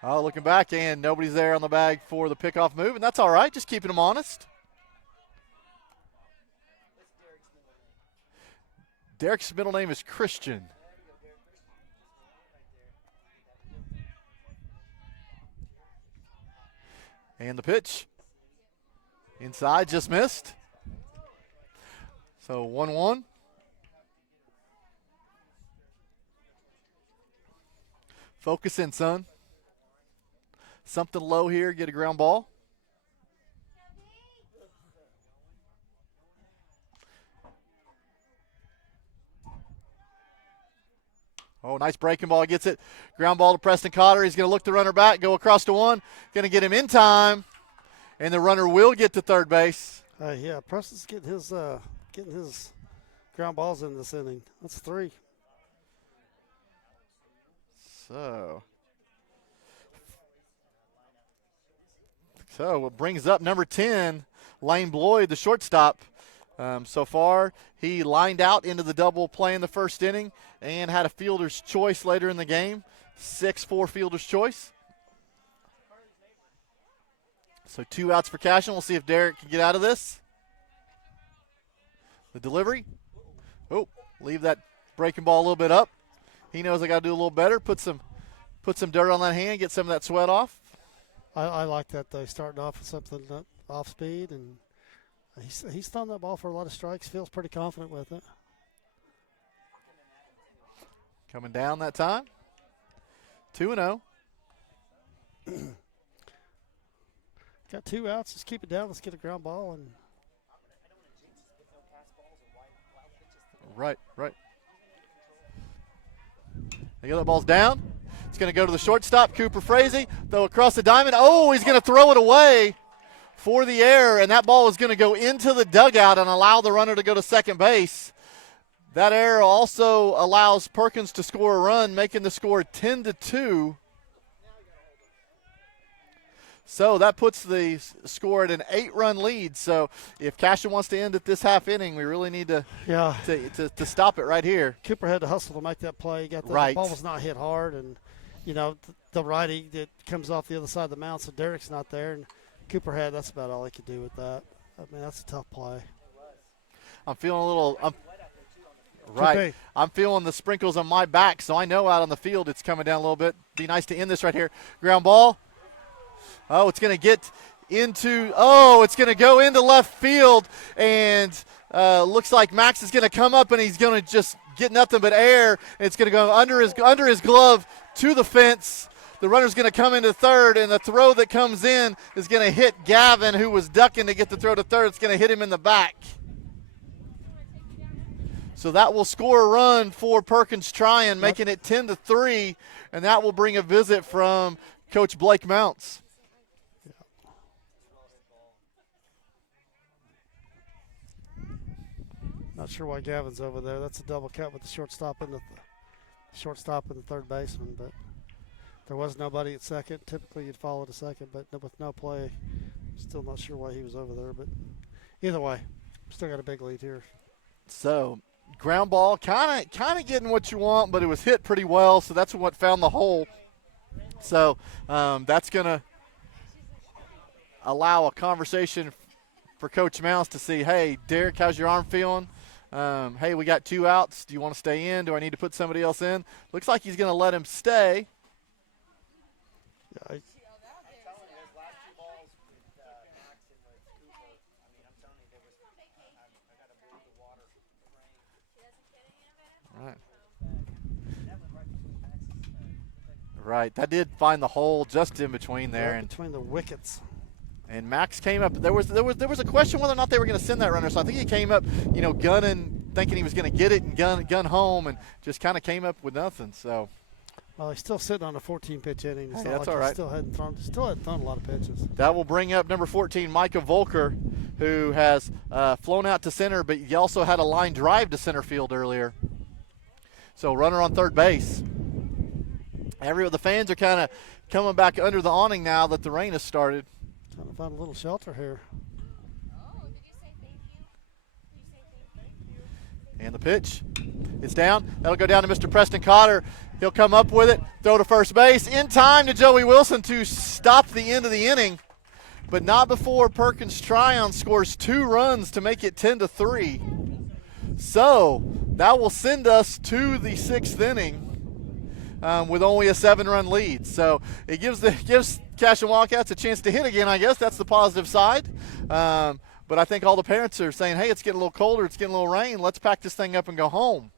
Oh, looking back, and nobody's there on the bag for the pickoff move, and that's all right, just keeping them honest. Derek's middle name is Christian. And the pitch. Inside, just missed. So 1-1. Focus in, son. Something low here, get a ground ball. Oh, nice breaking ball, gets it. Ground ball to Preston Cotter. He's going to look the runner back, go across to one. Going to get him in time, and the runner will get to third base. Yeah, Preston's getting his ground balls in this inning. That's 3. So it brings up number 10, Lane Bloyd, the shortstop. So far, he lined out into the double play in the first inning and had a fielder's choice later in the game. 6-4 fielder's choice. So 2 outs for Cashion. We'll see if Derek can get out of this. The delivery. Oh, leave that breaking ball a little bit up. He knows I got to do a little better. Put some dirt on that hand, get some of that sweat off. I like that, though, starting off with something off speed, and he's thrown that ball for a lot of strikes, feels pretty confident with it. Coming down that time. 2-0. Got 2 outs. Just keep it down. Let's get a ground ball. And Right. The other ball's down. It's going to go to the shortstop, Cooper Frazee. Throw across the diamond. Oh, he's going to throw it away for the error, and that ball is going to go into the dugout and allow the runner to go to second base. That error also allows Perkins to score a run, making the score 10-2. So that puts the score at an 8-run lead. So if Cashion wants to end at this half inning, we really need to stop it right here. Cooper had to hustle to make that play. The ball was not hit hard, and the righty that comes off the other side of the mound, so Derek's not there, and Cooper that's about all he could do with that. I mean, that's a tough play. I'm feeling a little I'm feeling the sprinkles on my back, so I know out on the field it's coming down a little bit. Be nice to end this right here. Ground ball. Oh, it's going to get into – it's going to go into left field, and looks like Max is going to come up, and he's going to just get nothing but air. It's going to go under his glove to the fence. The runner's going to come into third, and the throw that comes in is going to hit Gavin, who was ducking to get the throw to third. It's going to hit him in the back. So that will score a run for Perkins Tryon, making it 10-3, and that will bring a visit from Coach Blake Mounts. Not sure why Gavin's over there. That's a double cut with the shortstop and the third baseman, but there was nobody at second. Typically you'd follow to second, but with no play, still not sure why he was over there. But either way, still got a big lead here. So ground ball, kind of getting what you want, but it was hit pretty well, so that's what found the hole. So that's going to allow a conversation for Coach Mounts to see, hey, Derek, how's your arm feeling? Hey, we got 2 outs. Do you want to stay in? Do I need to put somebody else in? Looks like he's going to let him stay. Yeah, Right. That did find the hole just in between there. Right between the wickets. And Max came up. There was a question whether or not they were going to send that runner. So I think he came up, gunning, thinking he was going to get it and gun home, and just kind of came up with nothing. So Well, he's still sitting on a 14-pitch inning. It's Hey, not that's like all he right. still hadn't thrown a lot of pitches. That will bring up number 14, Micah Volker, who has flown out to center, but he also had a line drive to center field earlier. So runner on third base. The fans are kind of coming back under the awning now that the rain has started. Trying to find a little shelter here. And the pitch. It's down. That'll go down to Mr. Preston Cotter. He'll come up with it, throw to first base. In time to Joey Wilson to stop the end of the inning, but not before Perkins Tryon scores 2 runs to make it 10-3. So that will send us to the 6th inning with only a 7-run lead. So it gives Cashion Wildcats a chance to hit again, I guess. That's the positive side. But I think all the parents are saying, hey, it's getting a little colder, it's getting a little rain. Let's pack this thing up and go home.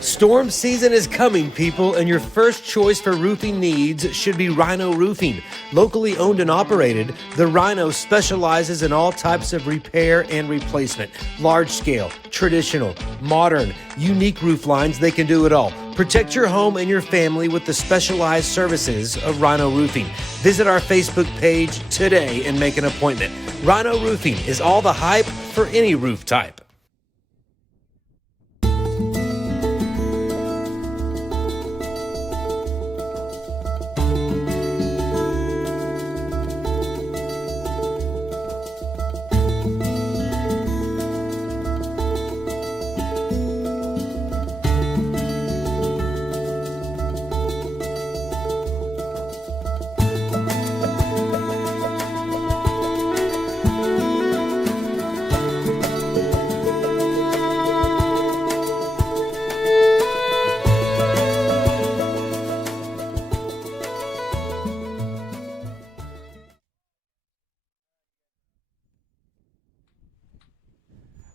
Storm season is coming, people, and your first choice for roofing needs should be Rhino Roofing. Locally owned and operated, the Rhino specializes in all types of repair and replacement. Large scale, traditional, modern, unique roof lines, they can do it all. Protect your home and your family with the specialized services of Rhino Roofing. Visit our Facebook page today and make an appointment. Rhino Roofing is all the hype for any roof type.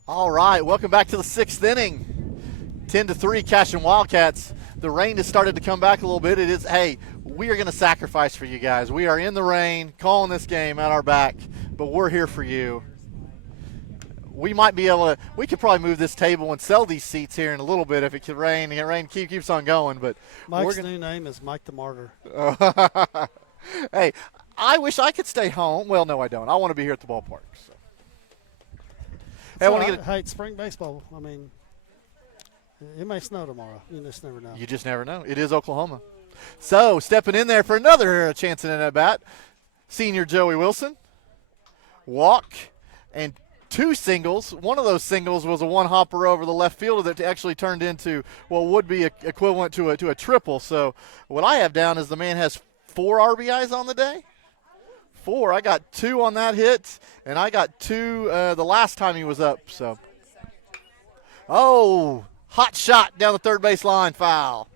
All right, welcome back to the 6th inning. 10-3 Cashion Wildcats. The rain has started to come back a little bit. It is, hey, we are going to sacrifice for you guys. We are in the rain, calling this game at our back, but we're here for you. We might be able to, we could probably move this table and sell these seats here in a little bit if it could rain. The rain keeps on going, but Mike's new name is Mike the Martyr. Hey, I wish I could stay home. Well, no, I don't. I want to be here at the ballpark. So. Hey, I want to get Hey, spring baseball. I mean, it may snow tomorrow. You just never know. You just never know. It is Oklahoma. So, stepping in there for another chance at an at-bat, senior Joey Wilson. Walk and 2 singles. One of those singles was a one-hopper over the left fielder that actually turned into what would be equivalent to a triple. So, what I have down is the man has 4 RBIs on the day. 4. I got 2 on that hit, and I got 2 the last time he was up. So, oh, hot shot down the third base line, foul.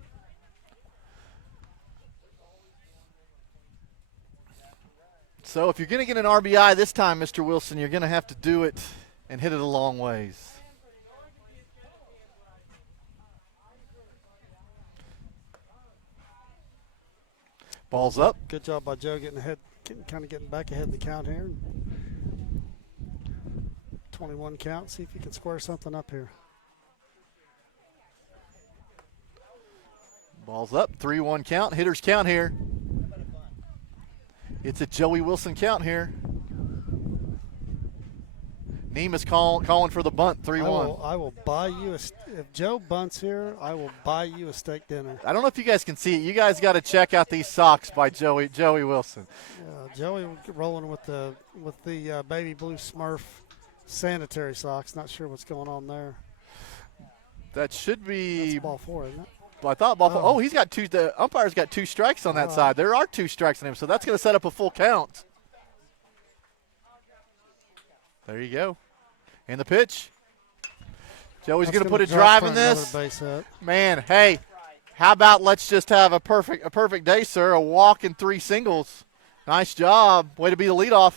So if you're going to get an RBI this time, Mr. Wilson, you're going to have to do it and hit it a long ways. Ball's up. Good job by Joe getting back ahead in the count here. 21 count. See if he can square something up here. Ball's up. 3-1 count. Hitters count here. It's a Joey Wilson count here. Neima's calling for the bunt. 3-1. I will buy you if Joe bunts here, I will buy you a steak dinner. I don't know if you guys can see it. You guys got to check out these socks by Joey Wilson. Yeah, Joey rolling with the baby blue Smurf sanitary socks. Not sure what's going on there. That should be That's ball 4, isn't it? I thought ball 4. Oh, he's got 2. The umpire's got 2 strikes on that side. There are 2 strikes on him, so that's going to set up a full count. There you go. And the pitch. Joey's going to put a drive in this. Man, hey, how about let's just have a perfect day, sir. A walk and 3 singles. Nice job. Way to be the leadoff.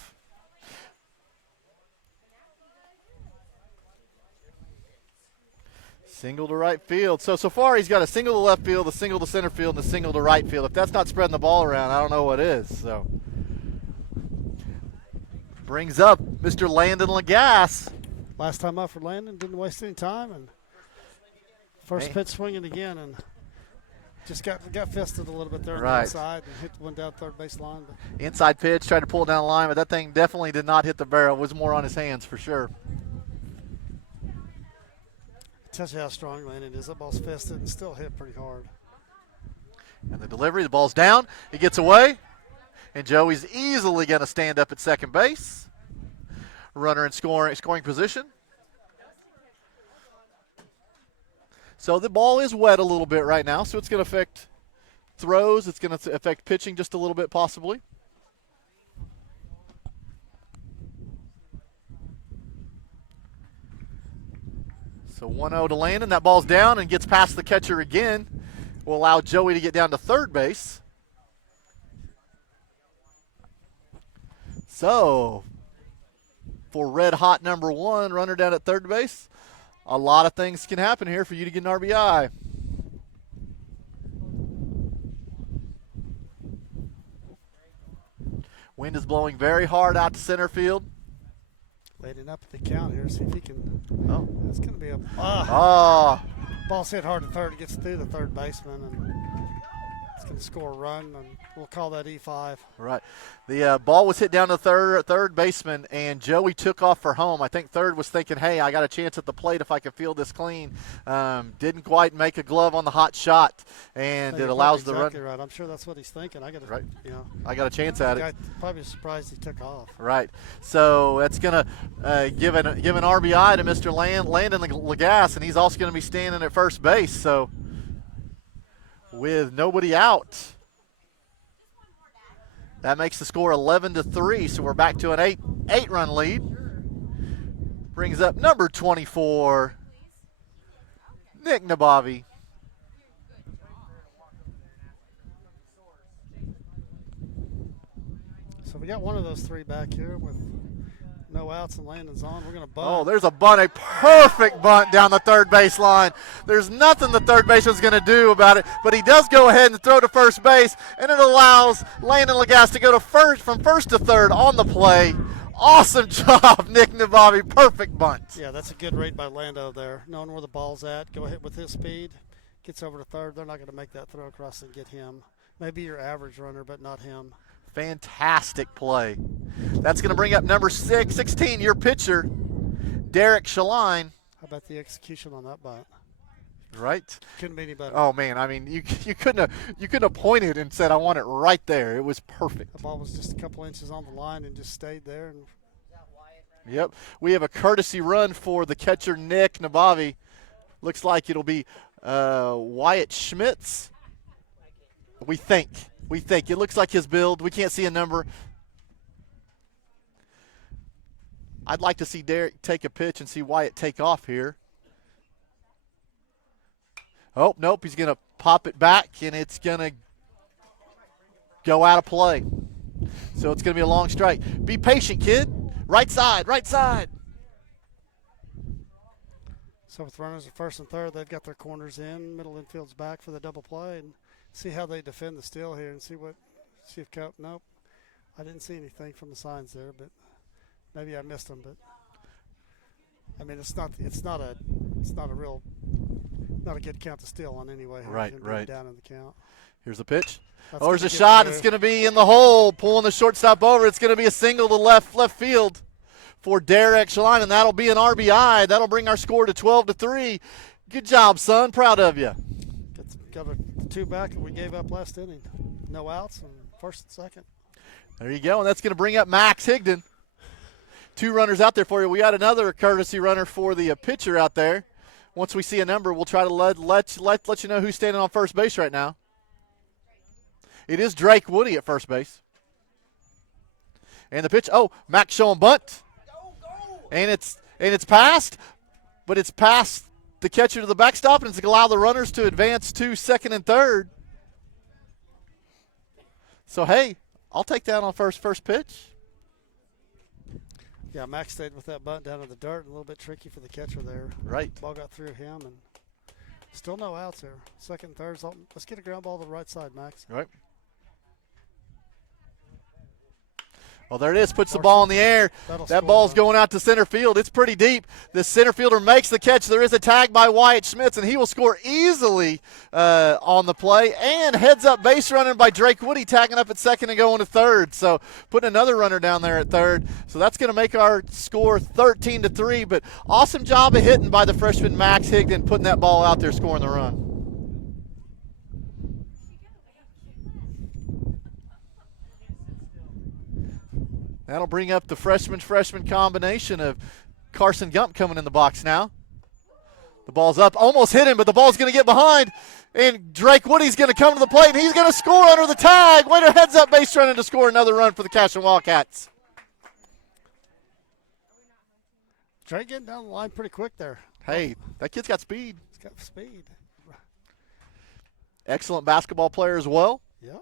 Single to right field. So far he's got a single to left field, a single to center field, and a single to right field. If that's not spreading the ball around, I don't know what is. So brings up Mr. Landon Lagasse. Last time up for Landon, didn't waste any time, and first pitch swinging again, and just got fisted a little bit there on the inside and hit one down third base line. But inside pitch, tried to pull it down the line, but that thing definitely did not hit the barrel. It was more on his hands for sure. Tells you how strong Landon is. That ball's fisted and still hit pretty hard. And the delivery, the ball's down. It gets away. And Joey's easily going to stand up at second base. Runner in scoring position. So the ball is wet a little bit right now, so it's going to affect throws. It's going to affect pitching just a little bit possibly. So 1-0 to Landon. That ball's down and gets past the catcher again. Will allow Joey to get down to third base. So, for red hot number 1, runner down at third base, a lot of things can happen here for you to get an RBI. Wind is blowing very hard out to center field. Landon up at the count here, see if he can. Oh, that's going to be a. Ball's hit hard to third, gets through the third baseman, and it's going to score a run, and we'll call that E5. Right. The ball was hit down to third baseman, and Joey took off for home. I think third was thinking, hey, I got a chance at the plate if I can field this clean. Didn't quite make a glove on the hot shot, and it allows the run. Right. I'm sure that's what he's thinking. I got a chance at it. Probably surprised he took off. Right. So that's going to give an RBI to Mr. Landon Lagasse, and he's also going to be standing at first base. So with nobody out, that makes the score 11-3. So we're back to an eight-run lead. Brings up number 24, Nick Nabavi. So we got one of those three back here with no outs and Landon's on. We're going to bunt. Oh, there's a bunt, a perfect bunt down the third base line. There's nothing the third baseman's going to do about it, but he does go ahead and throw to first base, and it allows Landon Lagasse to go to from first to third on the play. Awesome job, Nick Nabavi. Perfect bunt. Yeah, that's a good read by Lando there. Knowing where the ball's at, go ahead with his speed. Gets over to third. They're not going to make that throw across and get him. Maybe your average runner, but not him. Fantastic play. That's going to bring up number 16, your pitcher, Derek Shaline. How about the execution on that bunt? Right. Couldn't be any better. Oh man, I mean you couldn't have pointed and said I want it right there. It was perfect. The ball was just a couple inches on the line and just stayed there. And yep. We have a courtesy run for the catcher Nick Nabavi. Looks like it'll be Wyatt Schmitz. We think. It looks like his build. We can't see a number. I'd like to see Derek take a pitch and see Wyatt take off here. Oh, nope. He's going to pop it back, and it's going to go out of play. So it's going to be a long strike. Be patient, kid. Right side, right side. So with runners at first and third, they've got their corners in. Middle infield's back for the double play. And see how they defend the steal here and see if nope. I didn't see anything from the signs there, but maybe I missed them. But I mean, it's not a good count to steal on anyway. Right. Down in the count. Here's a pitch. That's there's a shot. It's going to be in the hole, pulling the shortstop over. It's going to be a single to left field for Derek Shaline, and that'll be an RBI. That'll bring our score to 12-3. Good job, son. Proud of you. Got a two back that we gave up last inning. No outs and first and second. There you go, and that's going to bring up Max Higdon. 2 runners out there for you. We got another courtesy runner for the pitcher out there. Once we see a number, we'll try to let you know who's standing on first base right now. It is Drake Woody at first base. And the pitch, Max showing bunt. And it's passed, but it's past the catcher to the backstop, and it's going to allow the runners to advance to second and third. So, hey, I'll take that on first pitch. Yeah, Max stayed with that bunt down in the dirt. A little bit tricky for the catcher there. Right. Ball got through him, and still no outs there. Second and third. Let's get a ground ball to the right side, Max. Right. Well, there it is, puts the ball in the air. That ball's going out to center field. It's pretty deep. The center fielder makes the catch. There is a tag by Wyatt Schmitz, and he will score easily on the play. And heads up base running by Drake Woody, tagging up at second and going to third. So putting another runner down there at third. So that's going to make our score 13-3. But awesome job of hitting by the freshman Max Higdon, putting that ball out there, scoring the run. That'll bring up the freshman combination of Carson Gump coming in the box now. The ball's up, almost hit him, but the ball's going to get behind. And Drake Woody's going to come to the plate, and he's going to score under the tag. Way to heads up base running to score another run for the Cashion Wildcats. Drake getting down the line pretty quick there. Hey, that kid's got speed. He's got speed. Excellent basketball player as well. Yep.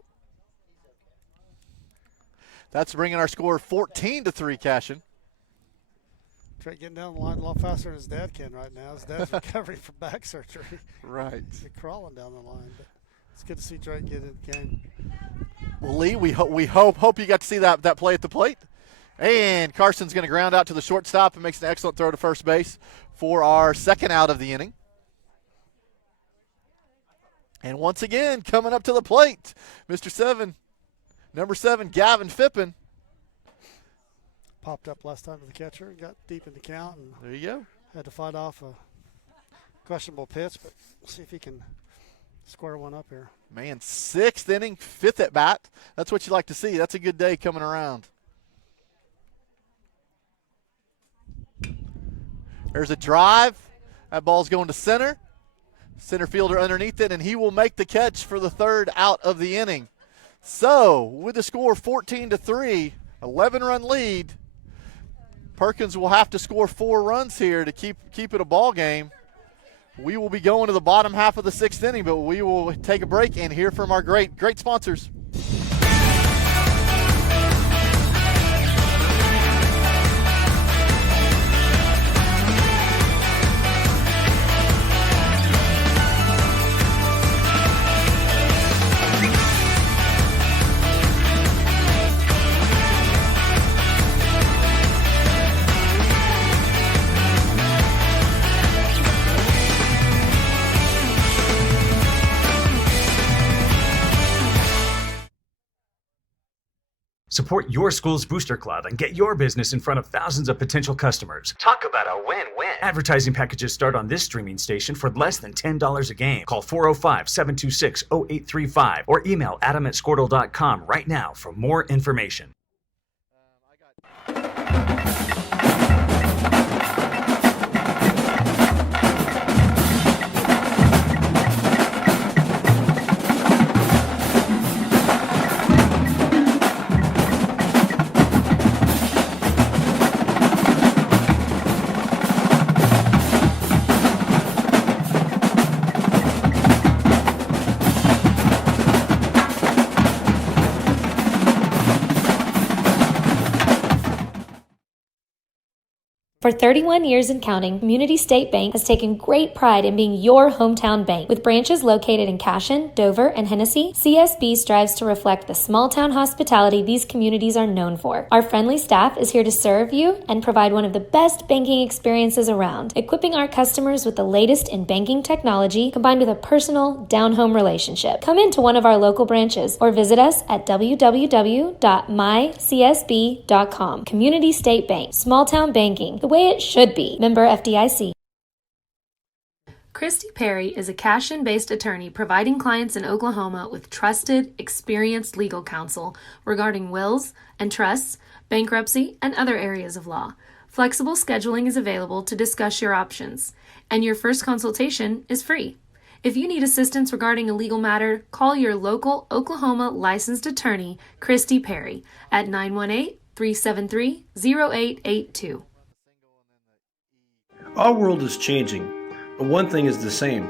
That's bringing our score 14-3, Cashion. Drake getting down the line a lot faster than his dad can right now. His dad's recovering from back surgery. Right. He's crawling down the line. But it's good to see Drake get in the game. Well, Lee, we hope you got to see that play at the plate. And Carson's going to ground out to the shortstop and makes an excellent throw to first base for our second out of the inning. And once again, coming up to the plate, number 7, Gavin Fippen. Popped up last time to the catcher and got deep in the count. And there you go. Had to fight off a questionable pitch, but we'll see if he can square one up here. Man, 6th inning, 5th at bat. That's what you like to see. That's a good day coming around. There's a drive. That ball's going to center. Center fielder underneath it, and he will make the catch for the third out of the inning. So, with the score 14-3, 11-run lead, Perkins will have to score 4 runs here to keep it a ball game. We will be going to the bottom half of the 6th inning, but we will take a break and hear from our great sponsors. Support your school's Booster Club and get your business in front of thousands of potential customers. Talk about a win-win. Advertising packages start on this streaming station for less than $10 a game. Call 405-726-0835 or email adam@squirtle.com right now for more information. For 31 years and counting, Community State Bank has taken great pride in being your hometown bank. With branches located in Cashion, Dover, and Hennessy, CSB strives to reflect the small-town hospitality these communities are known for. Our friendly staff is here to serve you and provide one of the best banking experiences around, equipping our customers with the latest in banking technology combined with a personal, down-home relationship. Come into one of our local branches or visit us at www.mycsb.com. Community State Bank, small-town banking, the way it should be. Member FDIC. Christy Perry is a Cashion-based attorney providing clients in Oklahoma with trusted, experienced legal counsel regarding wills and trusts, bankruptcy, and other areas of law. Flexible scheduling is available to discuss your options, and your first consultation is free. If you need assistance regarding a legal matter, call your local Oklahoma licensed attorney, Christy Perry, at 918-373-0882. Our world is changing, but one thing is the same.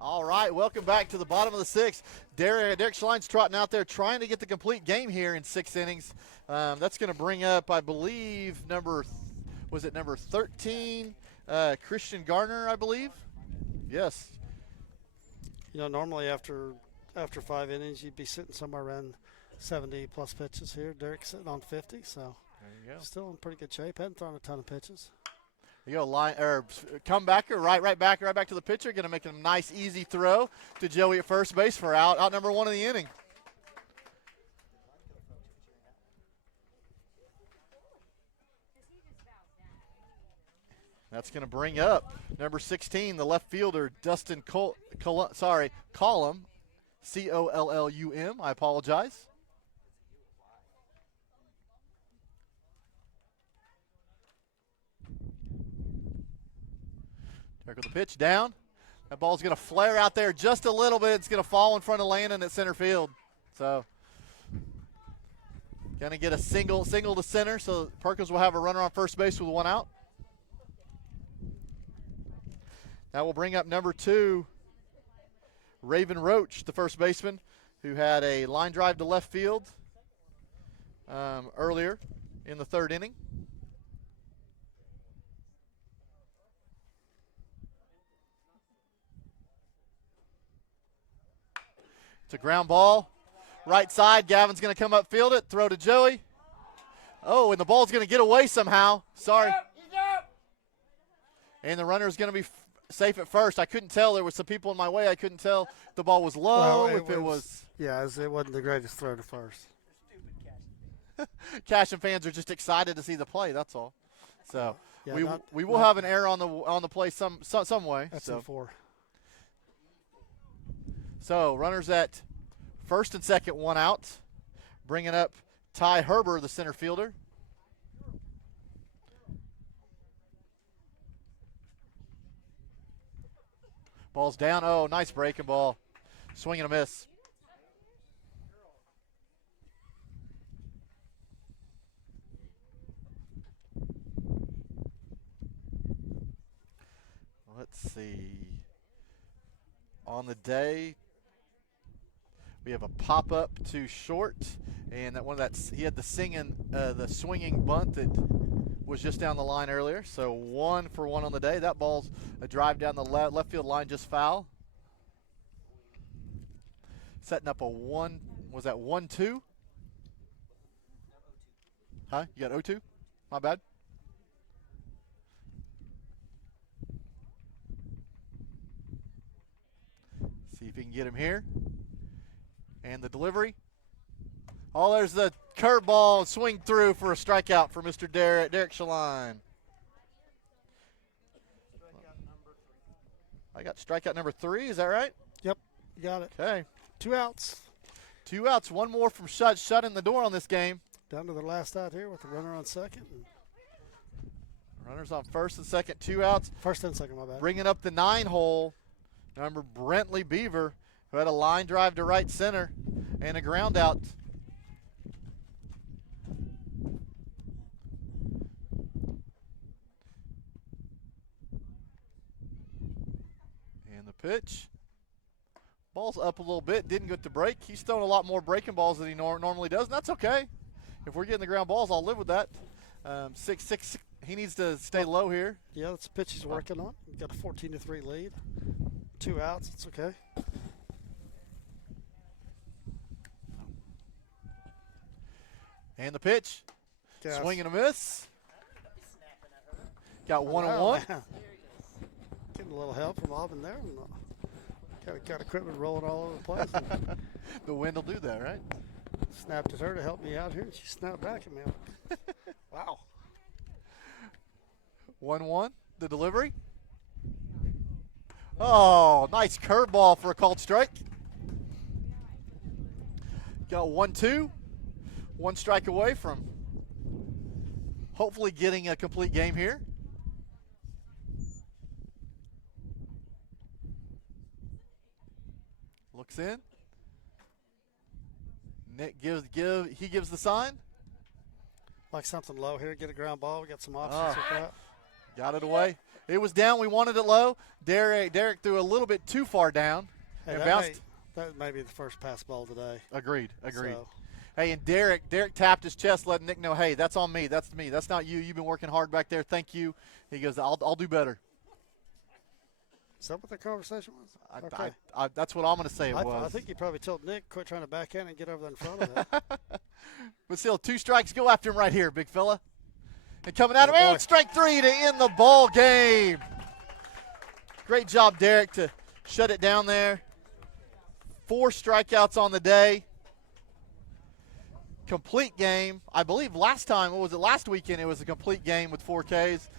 All right, welcome back to the bottom of the 6th. Derek Schlein's trotting out there trying to get the complete game here in 6 innings. That's going to bring up, I believe, number 13, Christian Garner, I believe? Yes. You know, normally after after 5 innings, you'd be sitting somewhere around 70-plus pitches here. Derek's sitting on 50, so there you go. Still in pretty good shape. Hadn't thrown a ton of pitches. You go come back right back to the pitcher. Going to make a nice, easy throw to Joey at first base for out number 1 of the inning. That's going to bring up number 16, the left fielder, Dustin Collum, C-O-L-L-U-M. I apologize. Derek with the pitch down. That ball's going to flare out there just a little bit. It's going to fall in front of Landon at center field. So going to get a single to center, so Perkins will have a runner on first base with 1 out. That will bring up number 2, Raven Roach, the first baseman, who had a line drive to left field earlier in the 3rd inning. It's a ground ball. Right side, Gavin's going to come up, field it, throw to Joey. Oh, and the ball's going to get away somehow. Sorry. And the runner is going to be safe at first. I couldn't tell. There were some people in my way. I couldn't tell if the ball was low, if it was. Yeah, it wasn't the greatest throw to first. Cashion fans are just excited to see the play. That's all. So yeah, we will have an error on the play some way. That's so. a 4. So runners at first and second, 1 out. Bringing up Ty Herber, the center fielder. Ball's down. Oh, nice breaking ball. Swing and a miss. Let's see. On the day, we have a pop-up to short, and that one he had the swinging bunt that was just down the line earlier. So 1 for 1 on the day. That ball's a drive down the left field line, just foul. Setting up a 1. Was that 1-2? Huh? You got 0-2? My bad. See if he can get him here. And the delivery. Oh, there's the curveball, swing through for a strikeout for Mr. Derek Shaline. I got strikeout number 3. Is that right? Yep, you got it. Okay. 2 outs. 2 outs. 1 more from shutting the door on this game. Down to the last out here with the runner on second. Runners on first and second. 2 outs. First and second, my bad. Bringing up the 9 hole, number Brentley Beaver, who had a line drive to right center and a ground out. And the pitch. Ball's up a little bit, didn't get to break. He's thrown a lot more breaking balls than he normally does, and that's okay. If we're getting the ground balls, I'll live with that. 6-6. He needs to stay low here. Yeah, that's the pitch he's working on. We've got a 14-3 lead. 2 outs. It's okay. And the pitch. Gas. Swing and a miss. Got 1-1. Getting a little help from Auburn there. Got equipment rolling all over the place. The wind will do that, right? Snapped at her to help me out here, and she snapped back at me. Wow. 1-1. The delivery. Oh, nice curveball for a called strike. Got 1-2. 1 strike away from hopefully getting a complete game here. Looks in. Nick gives the sign. Like something low here, get a ground ball. We got some options with that. Got it away. It was down. We wanted it low. Derek threw a little bit too far down. Hey, and that may be the first pass ball today. Agreed. So. Hey, and Derek tapped his chest, letting Nick know, hey, that's on me. That's me. That's not you. You've been working hard back there. Thank you. He goes, I'll do better. Is that what the conversation was? That's what I'm going to say it was. I think you probably told Nick, quit trying to backhand and get over there in front of that. But still, 2 strikes. Go after him right here, big fella. And coming at him, and strike 3 to end the ball game. Great job, Derek, to shut it down there. 4 strikeouts on the day. Complete game. I believe last weekend it was a complete game with 4 Ks.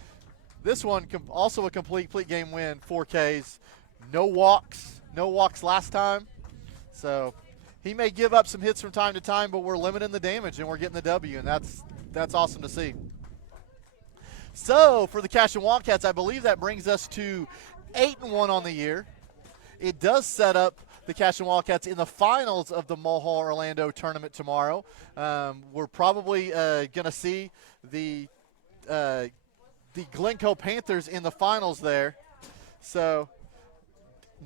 This one also a complete game win, 4 Ks. No walks last time. So he may give up some hits from time to time, but we're limiting the damage and we're getting the W, and that's awesome to see. So for the Cashion Wildcats, I believe that brings us to 8-1 on the year. It does set up the Cashion Wildcats in the finals of the Mulhall Orlando tournament tomorrow. We're probably going to see the Glencoe Panthers in the finals there. So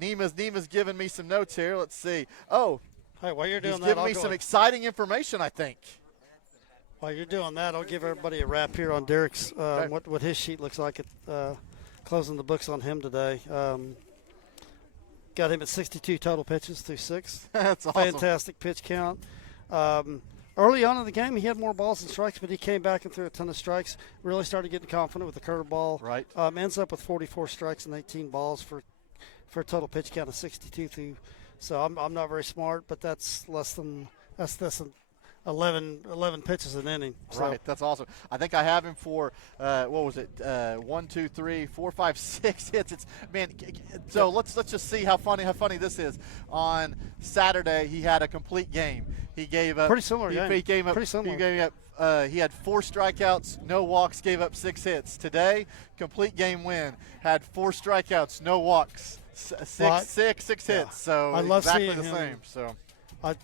Nima's giving me some notes here. Let's see. Oh, hey, while you're doing he's that, giving me some exciting information, I think. While you're doing that, I'll give everybody a wrap here on Derek's, what his sheet looks like at closing the books on him today. Got him at 62 total pitches through 6. That's awesome. Fantastic pitch count. Early on in the game, he had more balls than strikes, but he came back and threw a ton of strikes. Really started getting confident with the curveball. Right. Ends up with 44 strikes and 18 balls for a total pitch count of 62 through. So I'm not very smart, but that's less than 11 pitches an inning. So. Right, that's awesome. I think I have him for 1, 2, 3, 4, 5, 6 hits. So let's just see how funny this is. On Saturday, he had a complete game. He gave up pretty similar game. He gave up. Pretty similar. He had 4 strikeouts, no walks, gave up 6 hits. Today, complete game win. Had 4 strikeouts, no walks, six hits. So I love exactly seeing the him. same. So I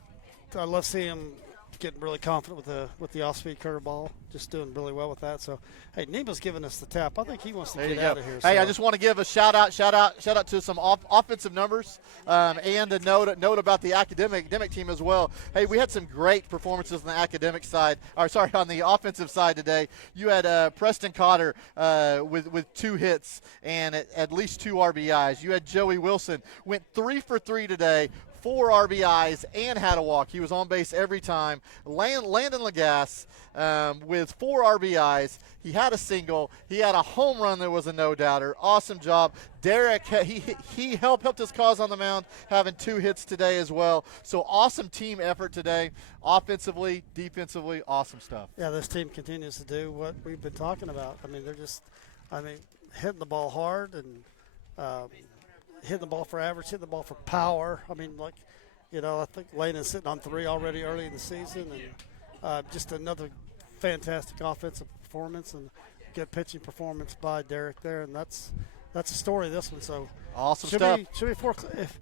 love seeing him getting really confident with the off-speed curveball, just doing really well with that. So, hey, Nima's giving us the tap. I think he wants to get out of here. Hey, so. I just want to give a shout out to some offensive numbers and a note about the academic team as well. Hey, we had some great performances on the academic side, on the offensive side today. You had Preston Cotter with 2 hits and at least 2 RBIs. You had Joey Wilson, went 3 for 3 today. 4 RBIs and had a walk. He was on base every time. Landon Lagasse with 4 RBIs. He had a single. He had a home run that was a no-doubter. Awesome job. Derek, he helped his cause on the mound, having 2 hits today as well. So awesome team effort today. Offensively, defensively, awesome stuff. Yeah, this team continues to do what we've been talking about. They're hitting the ball hard and hitting the ball for average, hitting the ball for power. I think Lane is sitting on 3 already early in the season, and just another fantastic offensive performance and good pitching performance by Derek there, and that's the story of this one. So awesome stuff. Should be 4 if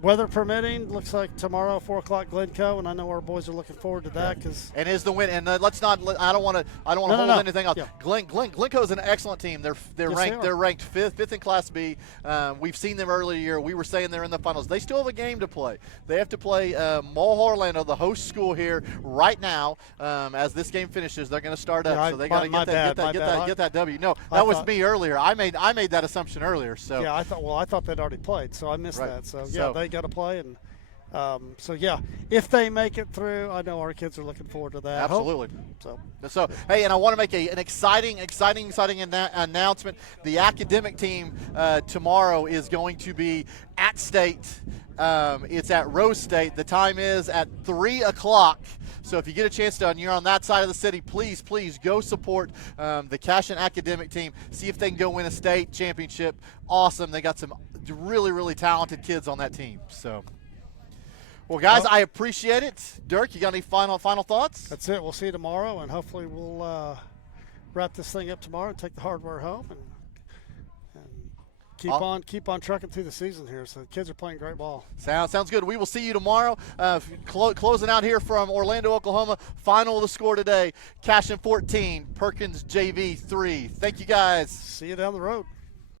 weather permitting. Looks like tomorrow 4 o'clock Glencoe, and I know our boys are looking forward to that because. And is the win. And let's not. I don't want to hold anything else. Yeah. Glencoe is an excellent team. They're ranked fifth in Class B. We've seen them earlier year. We were saying they're in the finals. They still have a game to play. They have to play Mulhall Orlando, the host school here right now. As this game finishes, they're going to start up. Yeah, so they got to get that W. No, that was me earlier. I made that assumption earlier. So yeah, I thought they'd already played, so I missed that. So yeah, they got to play, and if they make it through, I know our kids are looking forward to that. Absolutely. So hey, and I want to make an exciting announcement. The academic team tomorrow is going to be at State. It's at Rose State. The time is at 3 o'clock. So if you get a chance to, and you're on that side of the city, please go support the Cashion academic team. See if they can go win a state championship. Awesome. They got some really, really talented kids on that team. So, well, guys, I appreciate it. Dirk, you got any final thoughts? That's it. We'll see you tomorrow, and hopefully we'll wrap this thing up tomorrow and take the hardware home and keep on trucking through the season here. So the kids are playing great ball. Sounds good. We will see you tomorrow. Closing out here from Orlando, Oklahoma. Final of the score today: Cashion 14, Perkins JV 3. Thank you, guys. See you down the road.